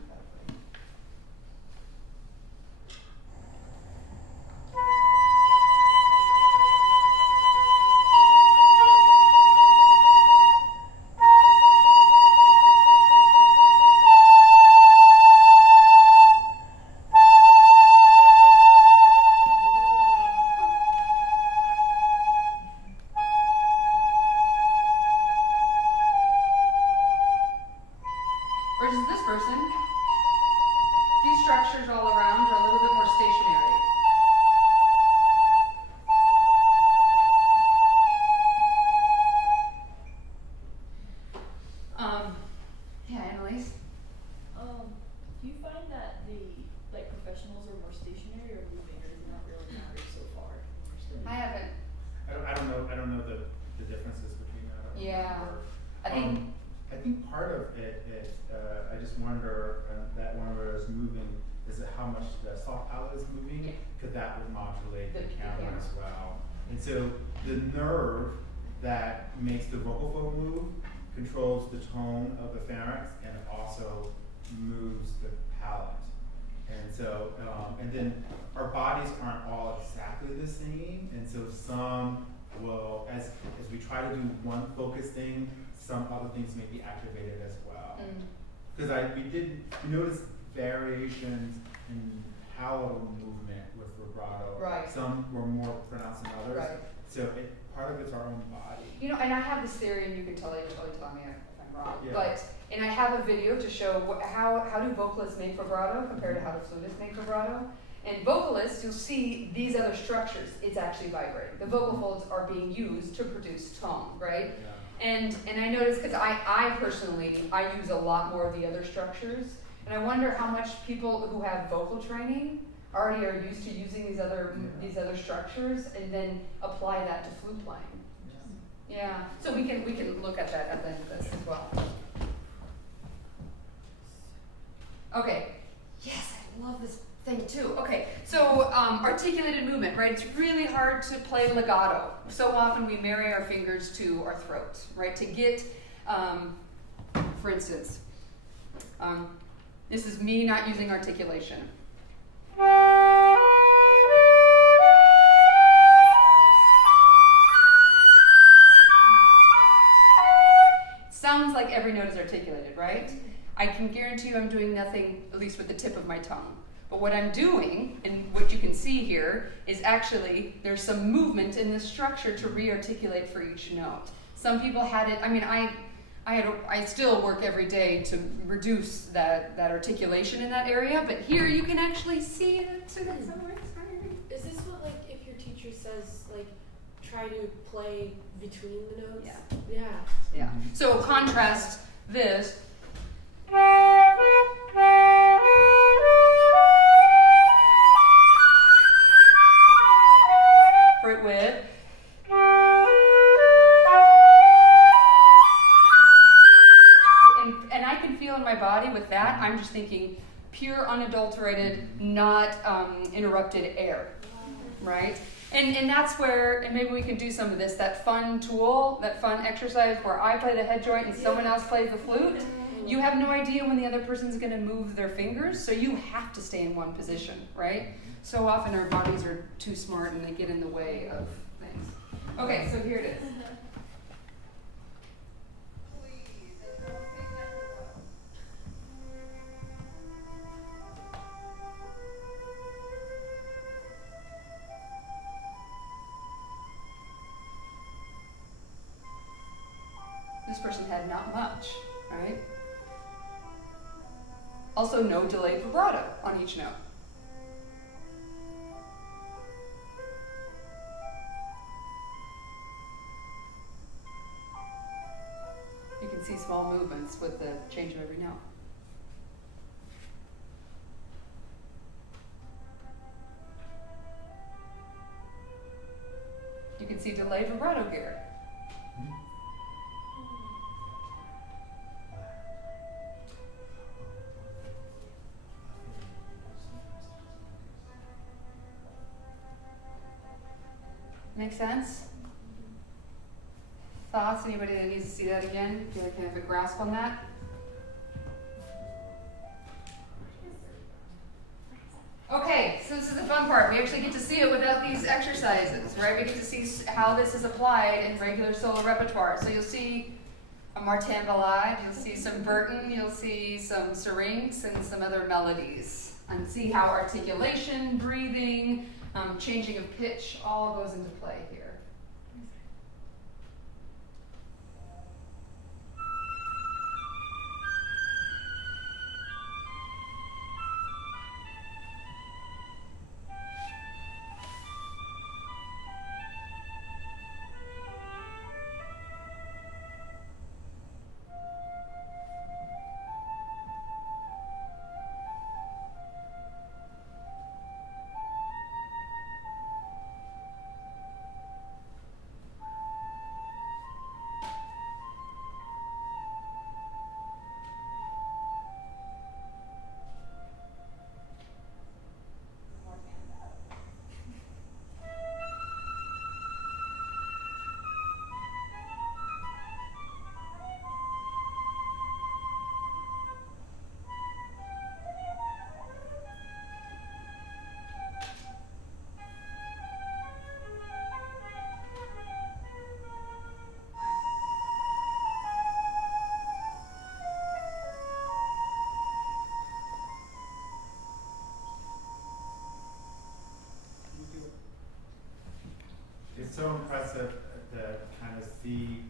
Versus this person, these structures all around are a little bit more stationary. Yeah, Annalise? Do you find that the professionals are more stationary or moving, or does it not really matter so far? I haven't. I don't know the differences between that. Yeah. I think part of it is, I just wonder that whenever it's moving, is it how much the soft palate is moving? Because that would modulate the camera as well. And so the nerve that makes the vocal fold move controls the tone of the pharynx and it also moves the palate. And so, and then our bodies aren't all exactly the same. And so some will, as we try to do one focus thing, some other things may be activated as well. Because we noticed variations in palatal movement with vibrato. Right. Some were more pronounced than others. Right. So part of it's our own body. You know, and I have this theory, and you can totally tell me if I'm wrong. Yeah. And I have a video to show how do vocalists make vibrato compared to how do flutists make vibrato. And vocalists, you'll see these other structures, it's actually vibrating. The vocal folds are being used to produce tone, right? Yeah. And I noticed, because I personally, I use a lot more of the other structures, and I wonder how much people who have vocal training already are used to using these other structures and then apply that to flute playing. Yeah, so we can look at that at the end of this as well. Okay, yes, I love this thing too. Okay, so articulated movement, right? It's really hard to play legato. So often we marry our fingers to our throat, right? To get, for instance, this is me not using articulation. Sounds like every note is articulated, right? I can guarantee you I'm doing nothing, at least with the tip of my tongue. But what I'm doing, and what you can see here, is actually there's some movement in the structure to re-articulate for each note. Some people had it, I mean, I still work every day to reduce that articulation in that area, but here you can actually see it. Is this what, like, if your teacher says, like, try to play between the notes? Yeah. Yeah. So contrast this. For it with. And I can feel in my body with that, I'm just thinking pure, unadulterated, not interrupted air, right? And that's where, and maybe we can do some of this, that fun tool, that fun exercise where I play the head joint and someone else plays the flute. You have no idea when the other person's going to move their fingers, so you have to stay in one position, right? So often our bodies are too smart and they get in the way of things. Okay, so here it is. This person had not much, right? Also, no delayed vibrato on each note. You can see small movements with the change of every note. You can see delayed vibrato here. Make sense? Thoughts? Anybody that needs to see that again? Feel like I have a grasp on that? Okay, so this is the fun part. We actually get to see it without these exercises, right? We get to see how this is applied in regular solo repertoire. So you'll see a Martin Ballade, you'll see some Burton, you'll see some Syrinx, and some other melodies. And see how articulation, breathing, changing of pitch all goes into play here. It's so impressive to kind of see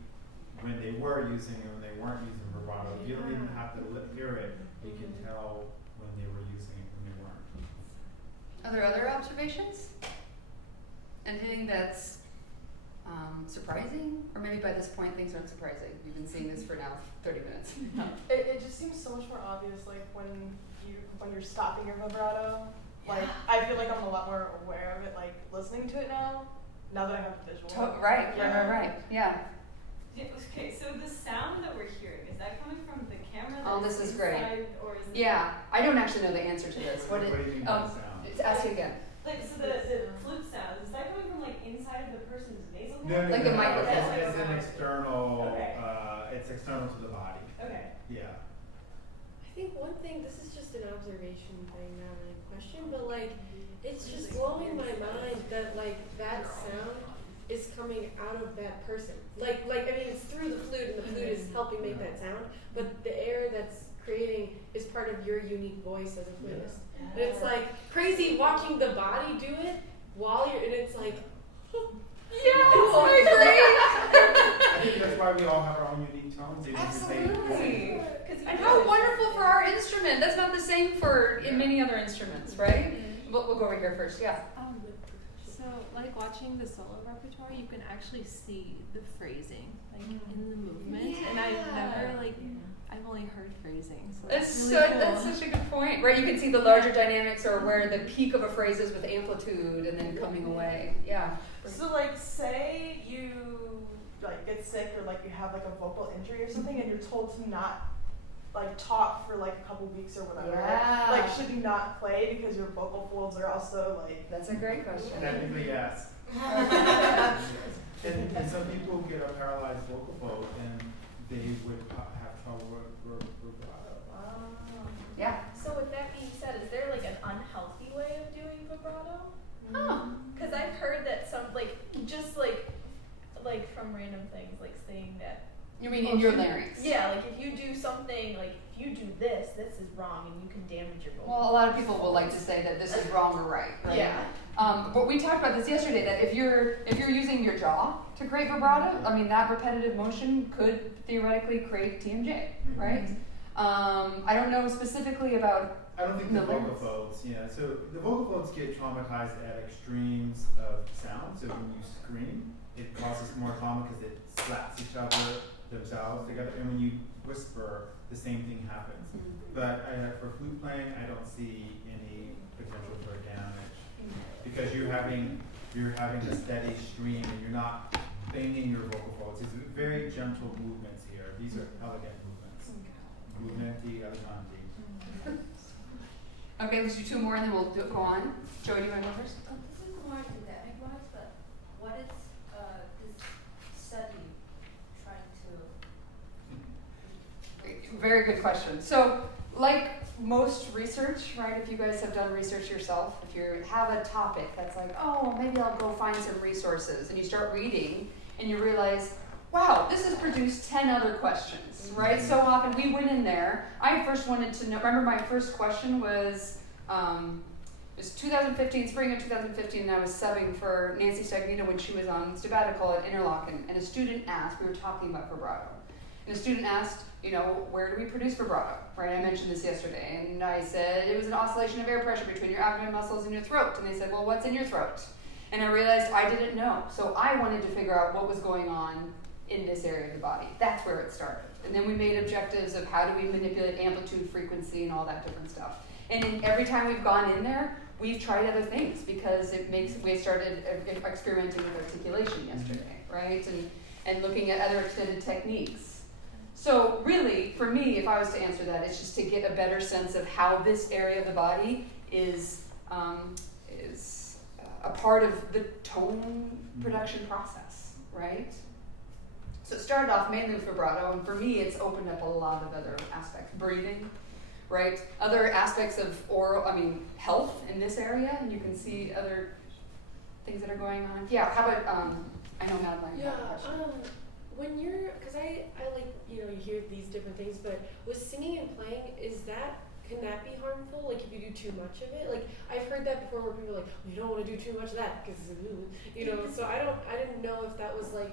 when they were using it, when they weren't using vibrato. You don't even have to hear it. You can tell when they were using it, when they weren't. Are there other observations? Anything that's surprising, or maybe by this point things aren't surprising. You've been seeing this for now 30 minutes. It just seems so much more obvious, like when you're stopping your vibrato. Like I feel like I'm a lot more aware of it, like listening to it now that I have the visual. Right. Yeah. Okay, so the sound that we're hearing, is that coming from the camera? Oh, this is great. Or is it Yeah, I don't actually know the answer to this. What do you mean by sound? Ask it again. Like, so the flute sound, is that coming from like inside of the person's nasal No, cavity? Like a microphone. It's an external. Okay. It's external to the body. Okay. Yeah. I think one thing, this is just an observation thing, not really a question, but like, it's just blowing my mind that like that sound is coming out of that person. Like I mean, it's through the flute, and the flute is helping make that sound, but the air that's creating is part of your unique voice as a flutist. And it's like crazy watching the body do it while you're, and it's like, I think that's why we all have our own unique tones. Even Absolutely. And how wonderful for our instrument. That's not the same for in many other instruments, right? We'll go over here first. Yeah. So, like watching the solo repertoire, you can actually see the phrasing, like in the movement. And I've never I've only heard phrasing. So That's really cool. That's such a good point, right? You can see the larger dynamics, or where the peak of a phrase is with amplitude, and then coming away. Yeah. So like, say you like get sick or like you have like a vocal injury or something, and you're told to not like talk for like a couple weeks or whatever. Yeah. Like, should you not play because your vocal folds are also like? That's a great question. Technically, yes. and some people get a paralyzed vocal fold, and they would have trouble with vibrato. Yeah. So with that being said, is there like an unhealthy way of doing vibrato? Huh. Because I've heard that some just from random things, like saying that. You mean in your larynx? Yeah, like if you do something, like if you do this is wrong, and you can damage your vocal. Well, a lot of people will like to say that this is wrong or right. Yeah. But we talked about this yesterday, that if you're using your jaw to create vibrato, I mean that repetitive motion could theoretically create TMJ, right? I don't know specifically about. I don't think the vocal folds, yeah. So the vocal folds get traumatized at extremes of sound. So when you scream, it causes more trauma because it slaps each other themselves together. And when you whisper, the same thing happens. But for flute playing, I don't see any potential for damage because you're having a steady stream, and you're not banging your vocal folds. It's very gentle movements here. These are elegant movements. Movimenti eleganti. Okay, let's do two more, and then we'll go on. Joey, do you want to go first? This is more academic wise, but what is this study trying to? Very good question. So, like most research, right, if you guys have done research yourself, if you have a topic that's like, oh, maybe I'll go find some resources, and you start reading, and you realize, wow, this has produced 10 other questions, right? So often we went in there, I first wanted to know, remember my first question was, it was 2015, spring of 2015, and I was subbing for Nancy Stagnino when she was on sabbatical at Interlochen, and a student asked, we were talking about vibrato, and a student asked, where do we produce vibrato, right? I mentioned this yesterday, and I said it was an oscillation of air pressure between your abdomen muscles and your throat, and they said, well, what's in your throat? And I realized I didn't know, so I wanted to figure out what was going on in this area of the body. That's where it started. And then we made objectives of how do we manipulate amplitude, frequency, and all that different stuff. And every time we've gone in there, we've tried other things because we started experimenting with articulation yesterday, right? And looking at other extended techniques. So really, for me, if I was to answer that, it's just to get a better sense of how this area of the body is a part of the tone production process, right? So it started off mainly with vibrato, and for me, it's opened up a lot of other aspects. Breathing, right? Other aspects of health in this area, and you can see other things that are going on. Yeah, how about, I know Madeline had a question. When you're, because I like, you hear these different things, but with singing and playing, can that be harmful? Like if you do too much of it? Like I've heard that before where people are like, well, you don't want to do too much of that because, so I didn't know if that was like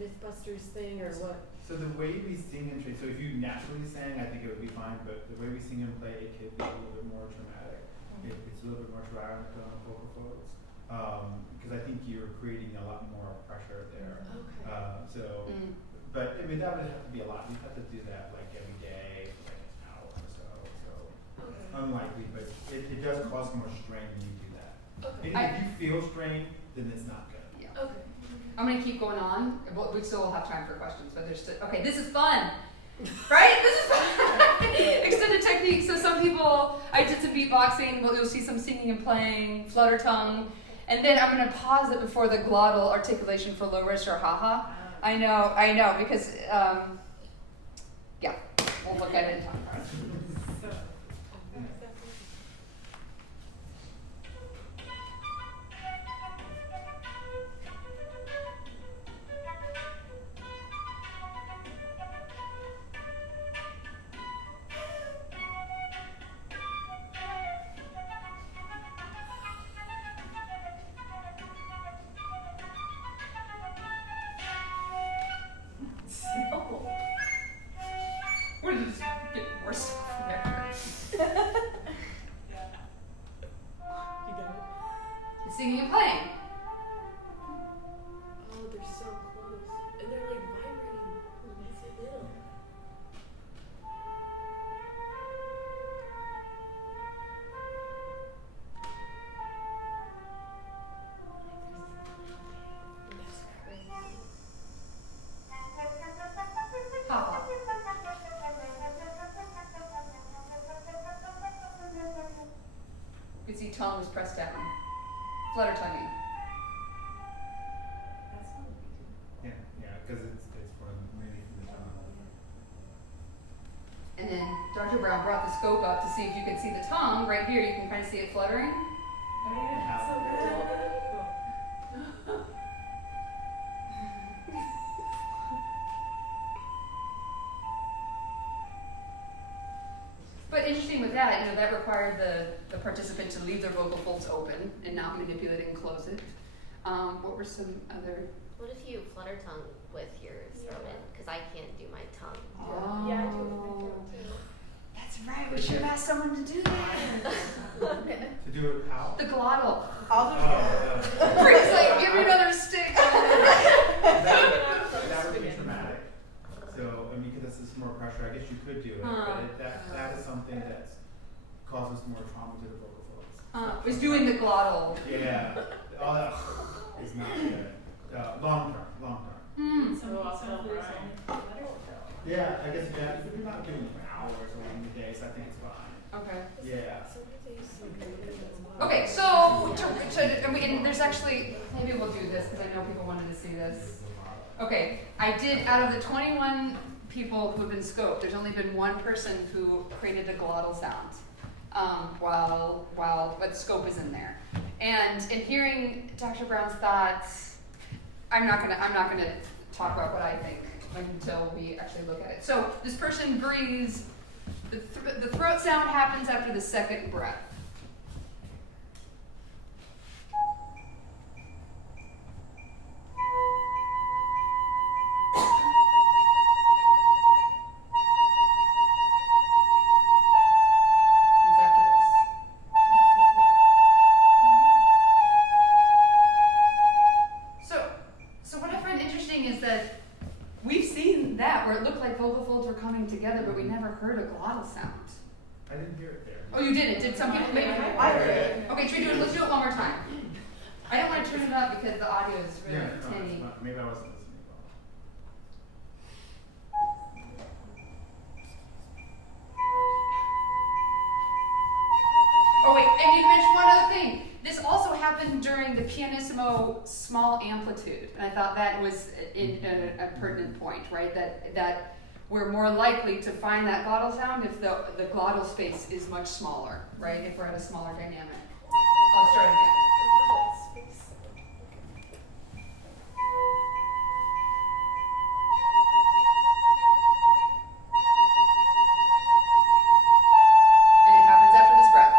Mythbusters thing or what. So the way we sing and train, so if you naturally sang, I think it would be fine, but the way we sing and play, it could be a little bit more dramatic. It's a little bit more dramatic on the vocal folds. because I think you're creating a lot more pressure there. Okay. But I mean, that would have to be a lot. You have to do that like every day for like an hour or so. So it's unlikely, but it does cause more strain when you do that. Okay. And if you feel strain, then it's not good. Yeah. Okay. I'm gonna keep going on. We still will have time for questions, but there's still, okay, this is fun. Right? This is fun. Extended technique. So some people, I did some beatboxing, but you'll see some singing and playing, flutter tongue. And then I'm gonna pause it before the glottal articulation for low register haha. I know, because yeah, we'll look at it in time. We're just getting more stuff in there. You got it? Singing and playing. Oh, they're so close. And they're like vibrating. So little. That's crazy. Papa. You can see tongue was pressed down. Flutter tonguing. Yeah, because it's for mainly for the tongue. And then Dr. Brown brought the scope up to see if you could see the tongue. Right here, you can kind of see it fluttering. But interesting with that, that required the participant to leave their vocal folds open and not manipulate it and close it. What were some other? What if you flutter tongue with your throat in? Because I can't do my tongue. Oh. Yeah, I do it with my throat too. That's right. We should have asked someone to do that. To do it how? The glottal. I'll do it. Brittany's like, give me another stick. That would be traumatic. So, I mean, because this is more pressure, I guess you could do it, but that is something that causes more trauma to the vocal folds. Was doing the glottal. Yeah, all that is not good. Long term. Yeah, I guess if you're not doing it for hours or in the day, so I think it's fine. Okay. Yeah. Okay, so and there's actually, maybe we'll do this because I know people wanted to see this. Okay, I did, out of the 21 people who have been scoped, there's only been one person who created a glottal sound while the scope is in there. And in hearing Dr. Brown's thoughts, I'm not gonna talk about what I think until we actually look at it. So this person breathes, the throat sound happens after the second breath. Together, but we never heard a glottal sound. I didn't hear it there. Oh, you didn't? Did some people maybe? I heard it. Okay, should we do it? Let's do it one more time. I don't want to turn it up because the audio is really Yeah, no, tinny. it's not, maybe I wasn't listening well. Oh wait, and you mentioned one other thing. This also happened during the pianissimo small amplitude, and I thought that was a pertinent point, right? That we're more likely to find that glottal sound if the glottal space is much smaller, right? If we're at a smaller dynamic. I'll start again. And it happens after this breath.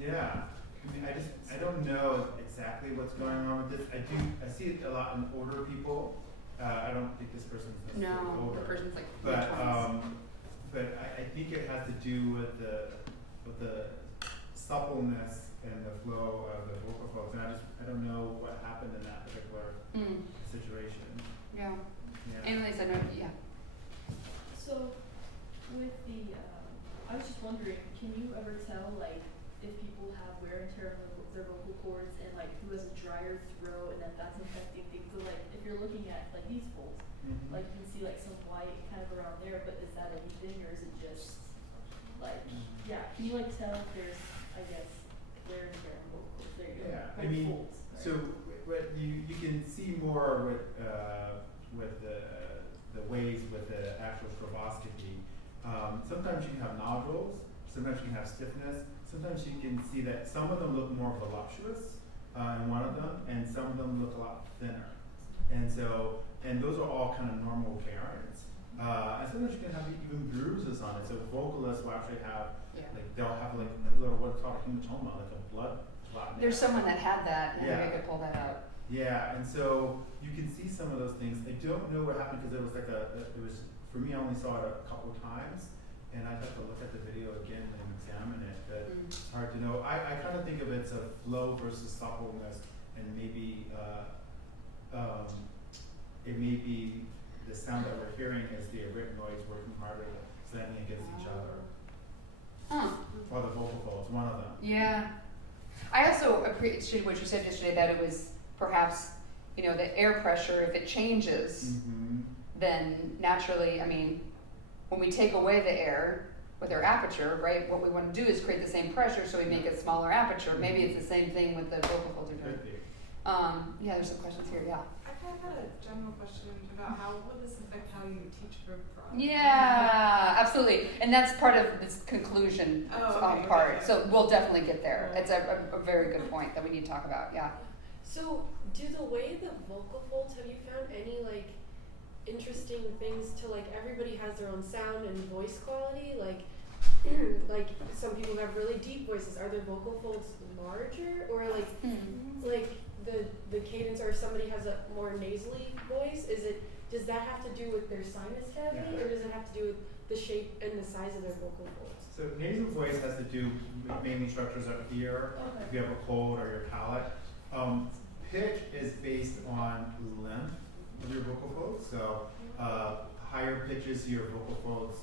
Yeah, I mean, I don't know exactly what's going on with this. I see it a lot in older people. I don't think this person's necessarily older. The person's like But suppleness and the flow of the vocal folds, and I don't know what happened in that particular situation. Yeah. Yeah. Annalise, I know, yeah. So, with the, I was just wondering, can you ever tell, like, if people have wear and tear on their vocal cords and, like, who has a drier throat and that that's affecting things? So, like, if you're looking at, like, these folds, like, you can see, like, some white kind of around there, but is that anything, or is it just, like, yeah, can you, like, tell if there's, I guess, wear and tear on vocal cords? There you go. Yeah, I Like mean, folds, right? so what you can see more with the waves with the actual stroboscopy. Sometimes you can have nodules, sometimes you can have stiffness, sometimes you can see that some of them look more voluptuous in one of them, and some of them look a lot thinner. And so, and those are all kind of normal variants. And sometimes you can have even bruises on it. So vocalists will actually have, like, they'll have like a little what's called a hematoma, like a blood clot. There's someone that had that, and Yeah. I could pull that out. Yeah, and so you can see some of those things. I don't know what happened because it was like for me, I only saw it a couple of times, and I'd have to look at the video again and examine it, but it's hard to know. I kind of think of it as a flow versus suppleness, and maybe it may be the sound that we're hearing is the arytenoids working harder, slamming against each other. Or the vocal folds, one of them. Yeah. I also appreciate what you said yesterday, that it was perhaps, you know, the air pressure, if it changes, then naturally, I mean, when we take away the air with our aperture, right, what we want to do is create the same pressure, so we make a smaller aperture. Maybe it's the same thing with the vocal folds are doing. Could be. Yeah, there's some questions here, yeah. I kind of had a general question about how would this affect how you teach vibrato? Yeah, absolutely. And that's part of this conclusion part. Okay. So we'll definitely get there. It's a very good point that we need to talk about, yeah. So, do the way the vocal folds, have you found any, like, interesting things to, like, everybody has their own sound and voice quality? Like, like, some people have really deep voices. Are their vocal folds larger? Or, like, like the cadence, or if somebody has a more nasally voice, does that have to do with their sinus cavity, or does it have to do with the shape and the size of their vocal folds? So nasal voice has to do mainly structures up here, if you have a cold or your palate. Pitch is based on length of your vocal folds. So higher pitches, your vocal folds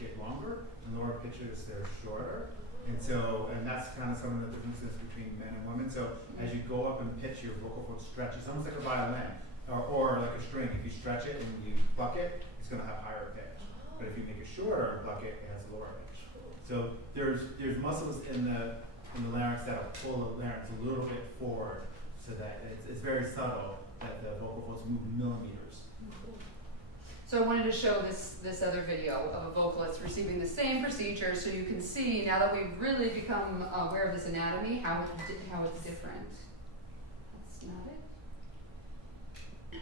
get longer, and lower pitches, they're shorter. And so, and that's kind of some of the differences between men and women. So as you go up in pitch, your vocal folds stretch. It's almost like a violin or like a string. If you stretch it and you pluck it, it's going to have higher pitch. But if you make it shorter and pluck it, it has lower pitch. So there's muscles in the larynx that'll pull the larynx a little bit forward, so that it's very subtle that the vocal folds move millimeters. So I wanted to show this other video of a vocalist receiving the same procedure, so you can see, now that we've really become aware of this anatomy, how it's different. That's not it.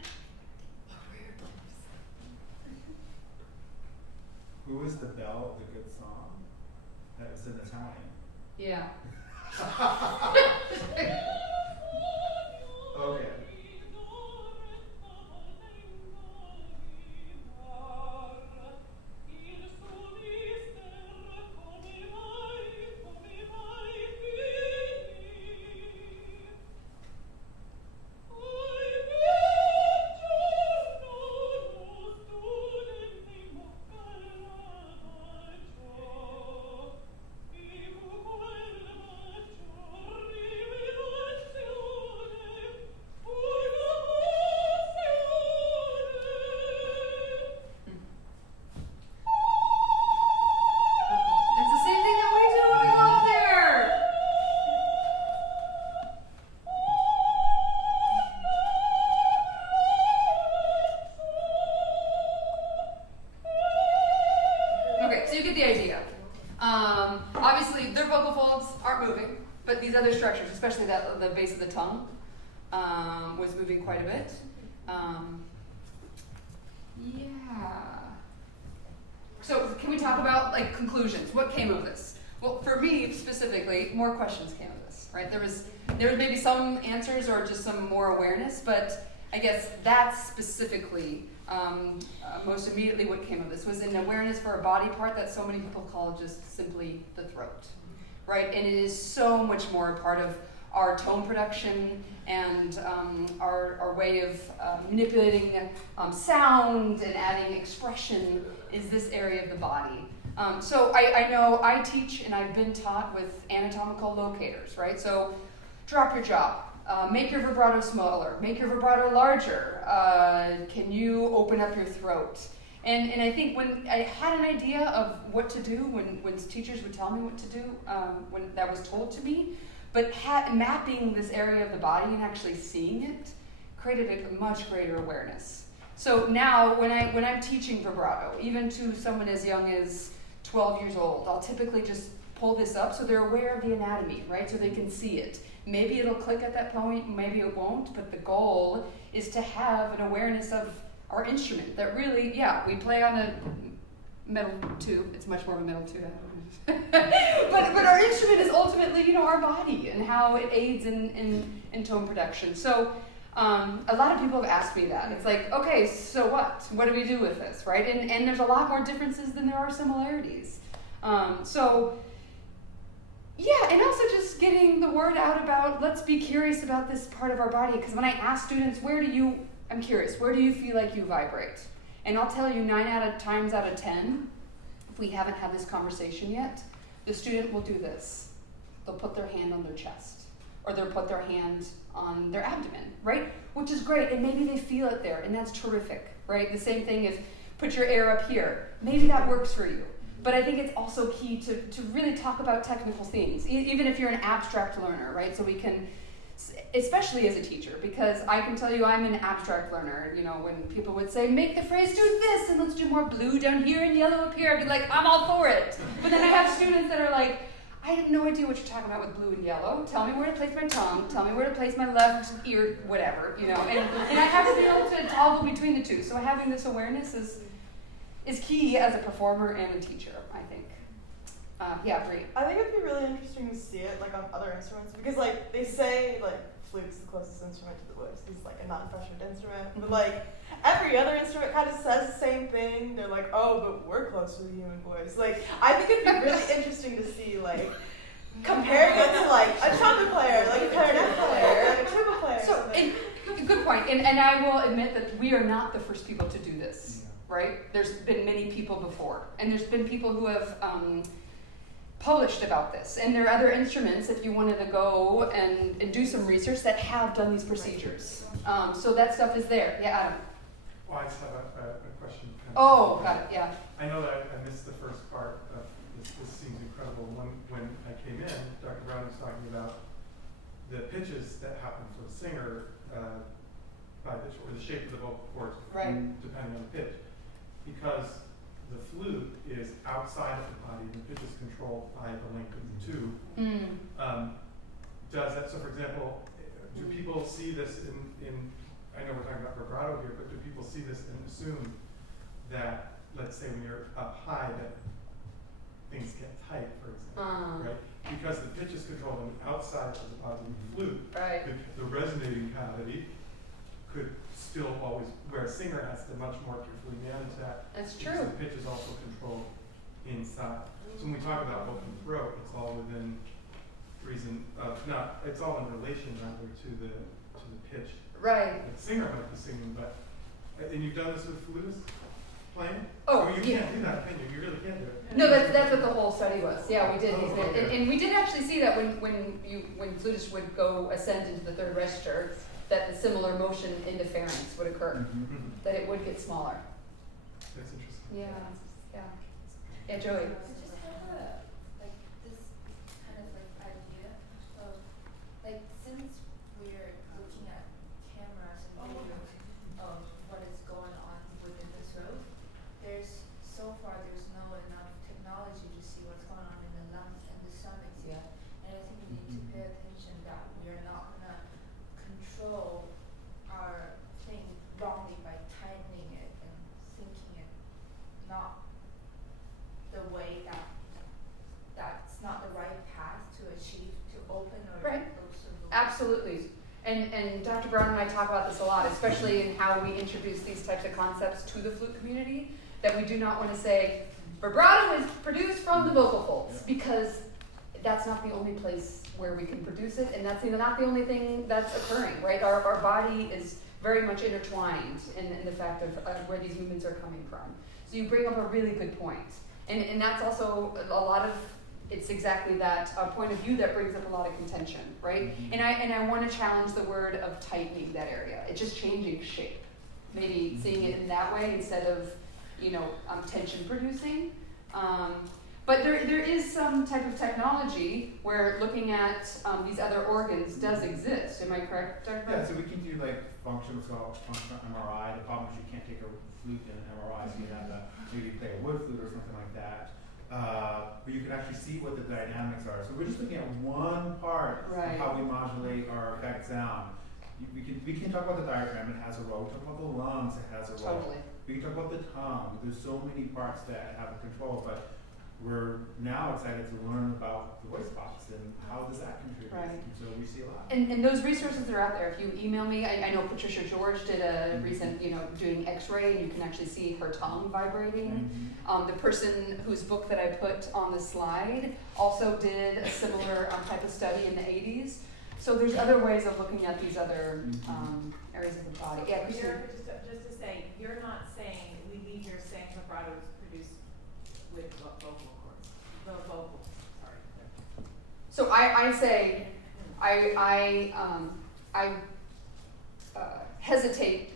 Who is the bell of the good song? That was in Italian. Yeah. Okay. Obviously, their vocal folds aren't moving, but these other structures, especially the base of the tongue, was moving quite a bit. Yeah. So can we talk about like conclusions? What came of this? Well, for me specifically, more questions came of this, right? There was maybe some answers or just some more awareness, but I guess that specifically, most immediately what came of this was an awareness for a body part that so many people call just simply the throat. throat, right? And it is so much more a part of our tone production and our way of manipulating sound and adding expression is this area of the body. So I know I teach and I've been taught with anatomical locators, right? So drop your jaw, make your vibrato smaller, make your vibrato larger, can you open up your throat? And I think when I had an idea of what to do, when teachers would tell me what to do, when that was told to me, but mapping this area of the body and actually seeing it created a much greater awareness. So now when I'm teaching vibrato, even to someone as young as 12 years old, I'll typically just pull this up so they're aware of the anatomy, right? So they can see it. Maybe it'll click at that point, maybe it won't, but the goal is to have an awareness of our instrument that really, we play on a metal tube. It's much more of a metal tube. but our instrument is ultimately, our body and how it aids in tone production. So a lot of people have asked me that. It's like, okay, so what? What do we do with this, right? And there's a lot more differences than there are similarities. And also just getting the word out about, let's be curious about this part of our body. Because when I ask students, I'm curious, where do you feel like you vibrate? And I'll tell you 9 times out of 10, if we haven't had this conversation yet, the student will do this. They'll put their hand on their chest, or they'll put their hand on their abdomen, right? Which is great, and maybe they feel it there, and that's terrific, right? The same thing if put your air up here. Maybe that works for you. But I think it's also key to really talk about technical things, even if you're an abstract learner, right? So we can, especially as a teacher, because I can tell you I'm an abstract learner. When people would say, make the phrase do this, and let's do more blue down here and yellow up here, I'd be like, I'm all for it. But then I have students that are like, I have no idea what you're talking about with blue and yellow. Tell me where to place my tongue. Tell me where to place my left ear, whatever, And I have to be able to toggle between the two. So having this awareness is key as a performer and a teacher, I think. Bree. I think it'd be really interesting to see it on other instruments because they say flute's the closest instrument to the voice. It's a non-pressured instrument, but every other instrument kind of says the same thing. They're like, oh, but we're close to the human voice. I think it'd be really interesting to see comparing it to a trumpet player, a clarinet player, a tuba player. So, good point. And I will admit that we are not the first people to do this, right? There's been many people before, and there's been people who have published about this. And there are other instruments, if you wanted to go and do some research, that have done these procedures. So that stuff is there. Yeah, Adam. Well, I just have a question. Oh, got it, yeah. I know that I missed the first part of this. This seems incredible. When I came in, Dr. Brown was talking about the pitches that happen for the singer by the shape of the vocal cords, depending on the pitch. Because the flute is outside of the body, and the pitch is controlled by the length of the tube. Does that, so for example, do people see this in I know we're talking about vibrato here, but do people see this and assume that, let's say when you're up high, that things get tight, for example, right? Because the pitch is controlled on the outside of the body of the flute, the resonating cavity could still always, where a singer has to much more carefully manage that. That's true. The pitch is also controlled inside. So when we talk about open throat, it's all within reason of it's all in relation rather to the pitch. Right. The singer might be singing, but and you've done this with flutists playing? Oh, you can't do that, can you? You really can't do it. No, that's what the whole study was. Yeah, we did. And we did actually see that when flutists would go ascend into the third register, that the similar motion into pharynx would occur, that it would get smaller. That's interesting. Yeah, Joey. I just have this kind of idea of since we're looking at cameras and videos of what is going on within the throat, there's no enough technology to see what's going on in the lungs and the stomach yet. And I think we need to pay attention that we are not gonna control our thing wrongly by tightening it and thinking it not the way that's not the right path to achieve, to open or close the door. Absolutely. And Dr. Brown and I talk about this a lot, especially in how we introduce these types of concepts to the flute community, that we do not want to say, vibrato is produced from the vocal folds, because that's not the only place where we can produce it, and that's not the only thing that's occurring, right? Our body is very much intertwined in the fact of where these movements are coming from. So you bring up a really good point. And that's also a lot of, it's exactly that point of view that brings up a lot of contention, right? Mm-hmm. And I want to challenge the word of tightening that area. It's just changing shape. Maybe seeing it in that way instead of, tension producing. But there is some type of technology where looking at these other organs does exist. Am I correct, Dr. Yeah, so we can do like functional MRI. The problem is you can't take a flute in an MRI, so you have to maybe play a wood flute or something like that. But you can actually see what the dynamics are. So we're just looking at one part of how we modulate or affect sound. We can talk about the diaphragm, it has a role. We can talk about the lungs, it has a role. Totally. We can talk about the tongue. There's so many parts that have a control, but we're now excited to learn about the voice box and how does that contribute. Right. And so we see a lot. And those resources are out there. If you email me, I know Patricia George did a recent, doing x-ray, and you can actually see her tongue vibrating. The person whose book that I put on the slide also did a similar type of study in the 80s. So there's other ways of looking at these other areas of the body. Yeah, Christine. Just to say, you're not saying, we leave here saying vibrato is produced with vocal cords. The vocals, sorry. So I say, I hesitate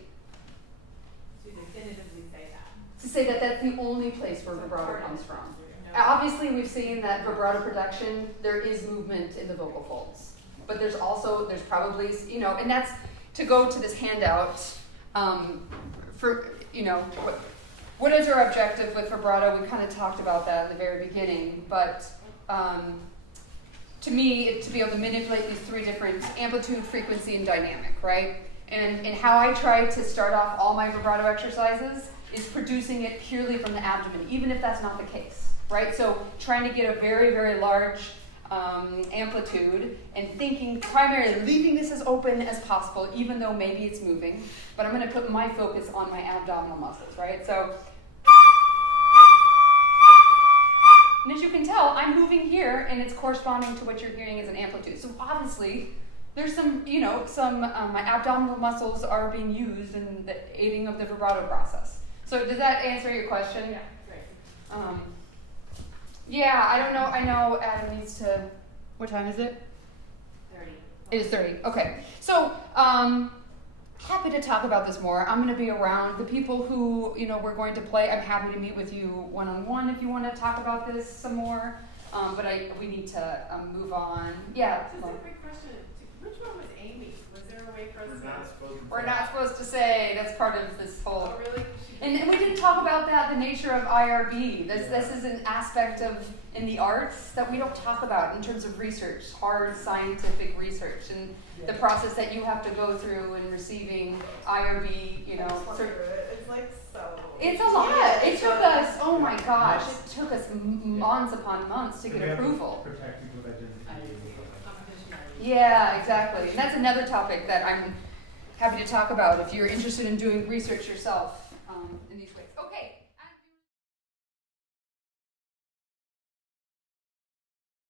To definitively say that. to say that that's the only place where vibrato comes from. Obviously, we've seen that vibrato production, there is movement in the vocal folds. But there's probably, and that's to go to this handout for, what is our objective with vibrato? We kind of talked about that at the very beginning, but to me, to be able to manipulate these three different amplitude, frequency, and dynamic, right? And how I try to start off all my vibrato exercises is producing it purely from the abdomen, even if that's not the case, right? So trying to get a very, very large amplitude and thinking primarily leaving this as open as possible, even though maybe it's moving, but I'm going to put my focus on my abdominal muscles, right? So, and as you can tell, I'm moving here and it's corresponding to what you're hearing as an amplitude. So obviously there's some, my abdominal muscles are being used in the aiding of the vibrato process. So does that answer your question? Yeah, great. Yeah, I don't know. I know Adam needs to. What time is it? 30. It is 30. Okay. So, happy to talk about this more. I'm going to be around. The people who, we're going to play, I'm happy to meet with you one-on-one if you want to talk about this some more. But we need to move on. Yeah. Just a quick question. Which one was Amy? Was there a way for us to... We're not supposed to say. That's part of this whole... Oh, really? And we didn't talk about that, the nature of IRB. This is an aspect in the arts that we don't talk about in terms of research, hard scientific research, and the process that you have to go through in receiving IRB, It's like so... It's a lot. It took us, oh my gosh, it took us months upon months to get approval. Protect people with identity. Yeah, exactly. And that's another topic that I'm happy to talk about if you're interested in doing research yourself in these ways. Okay.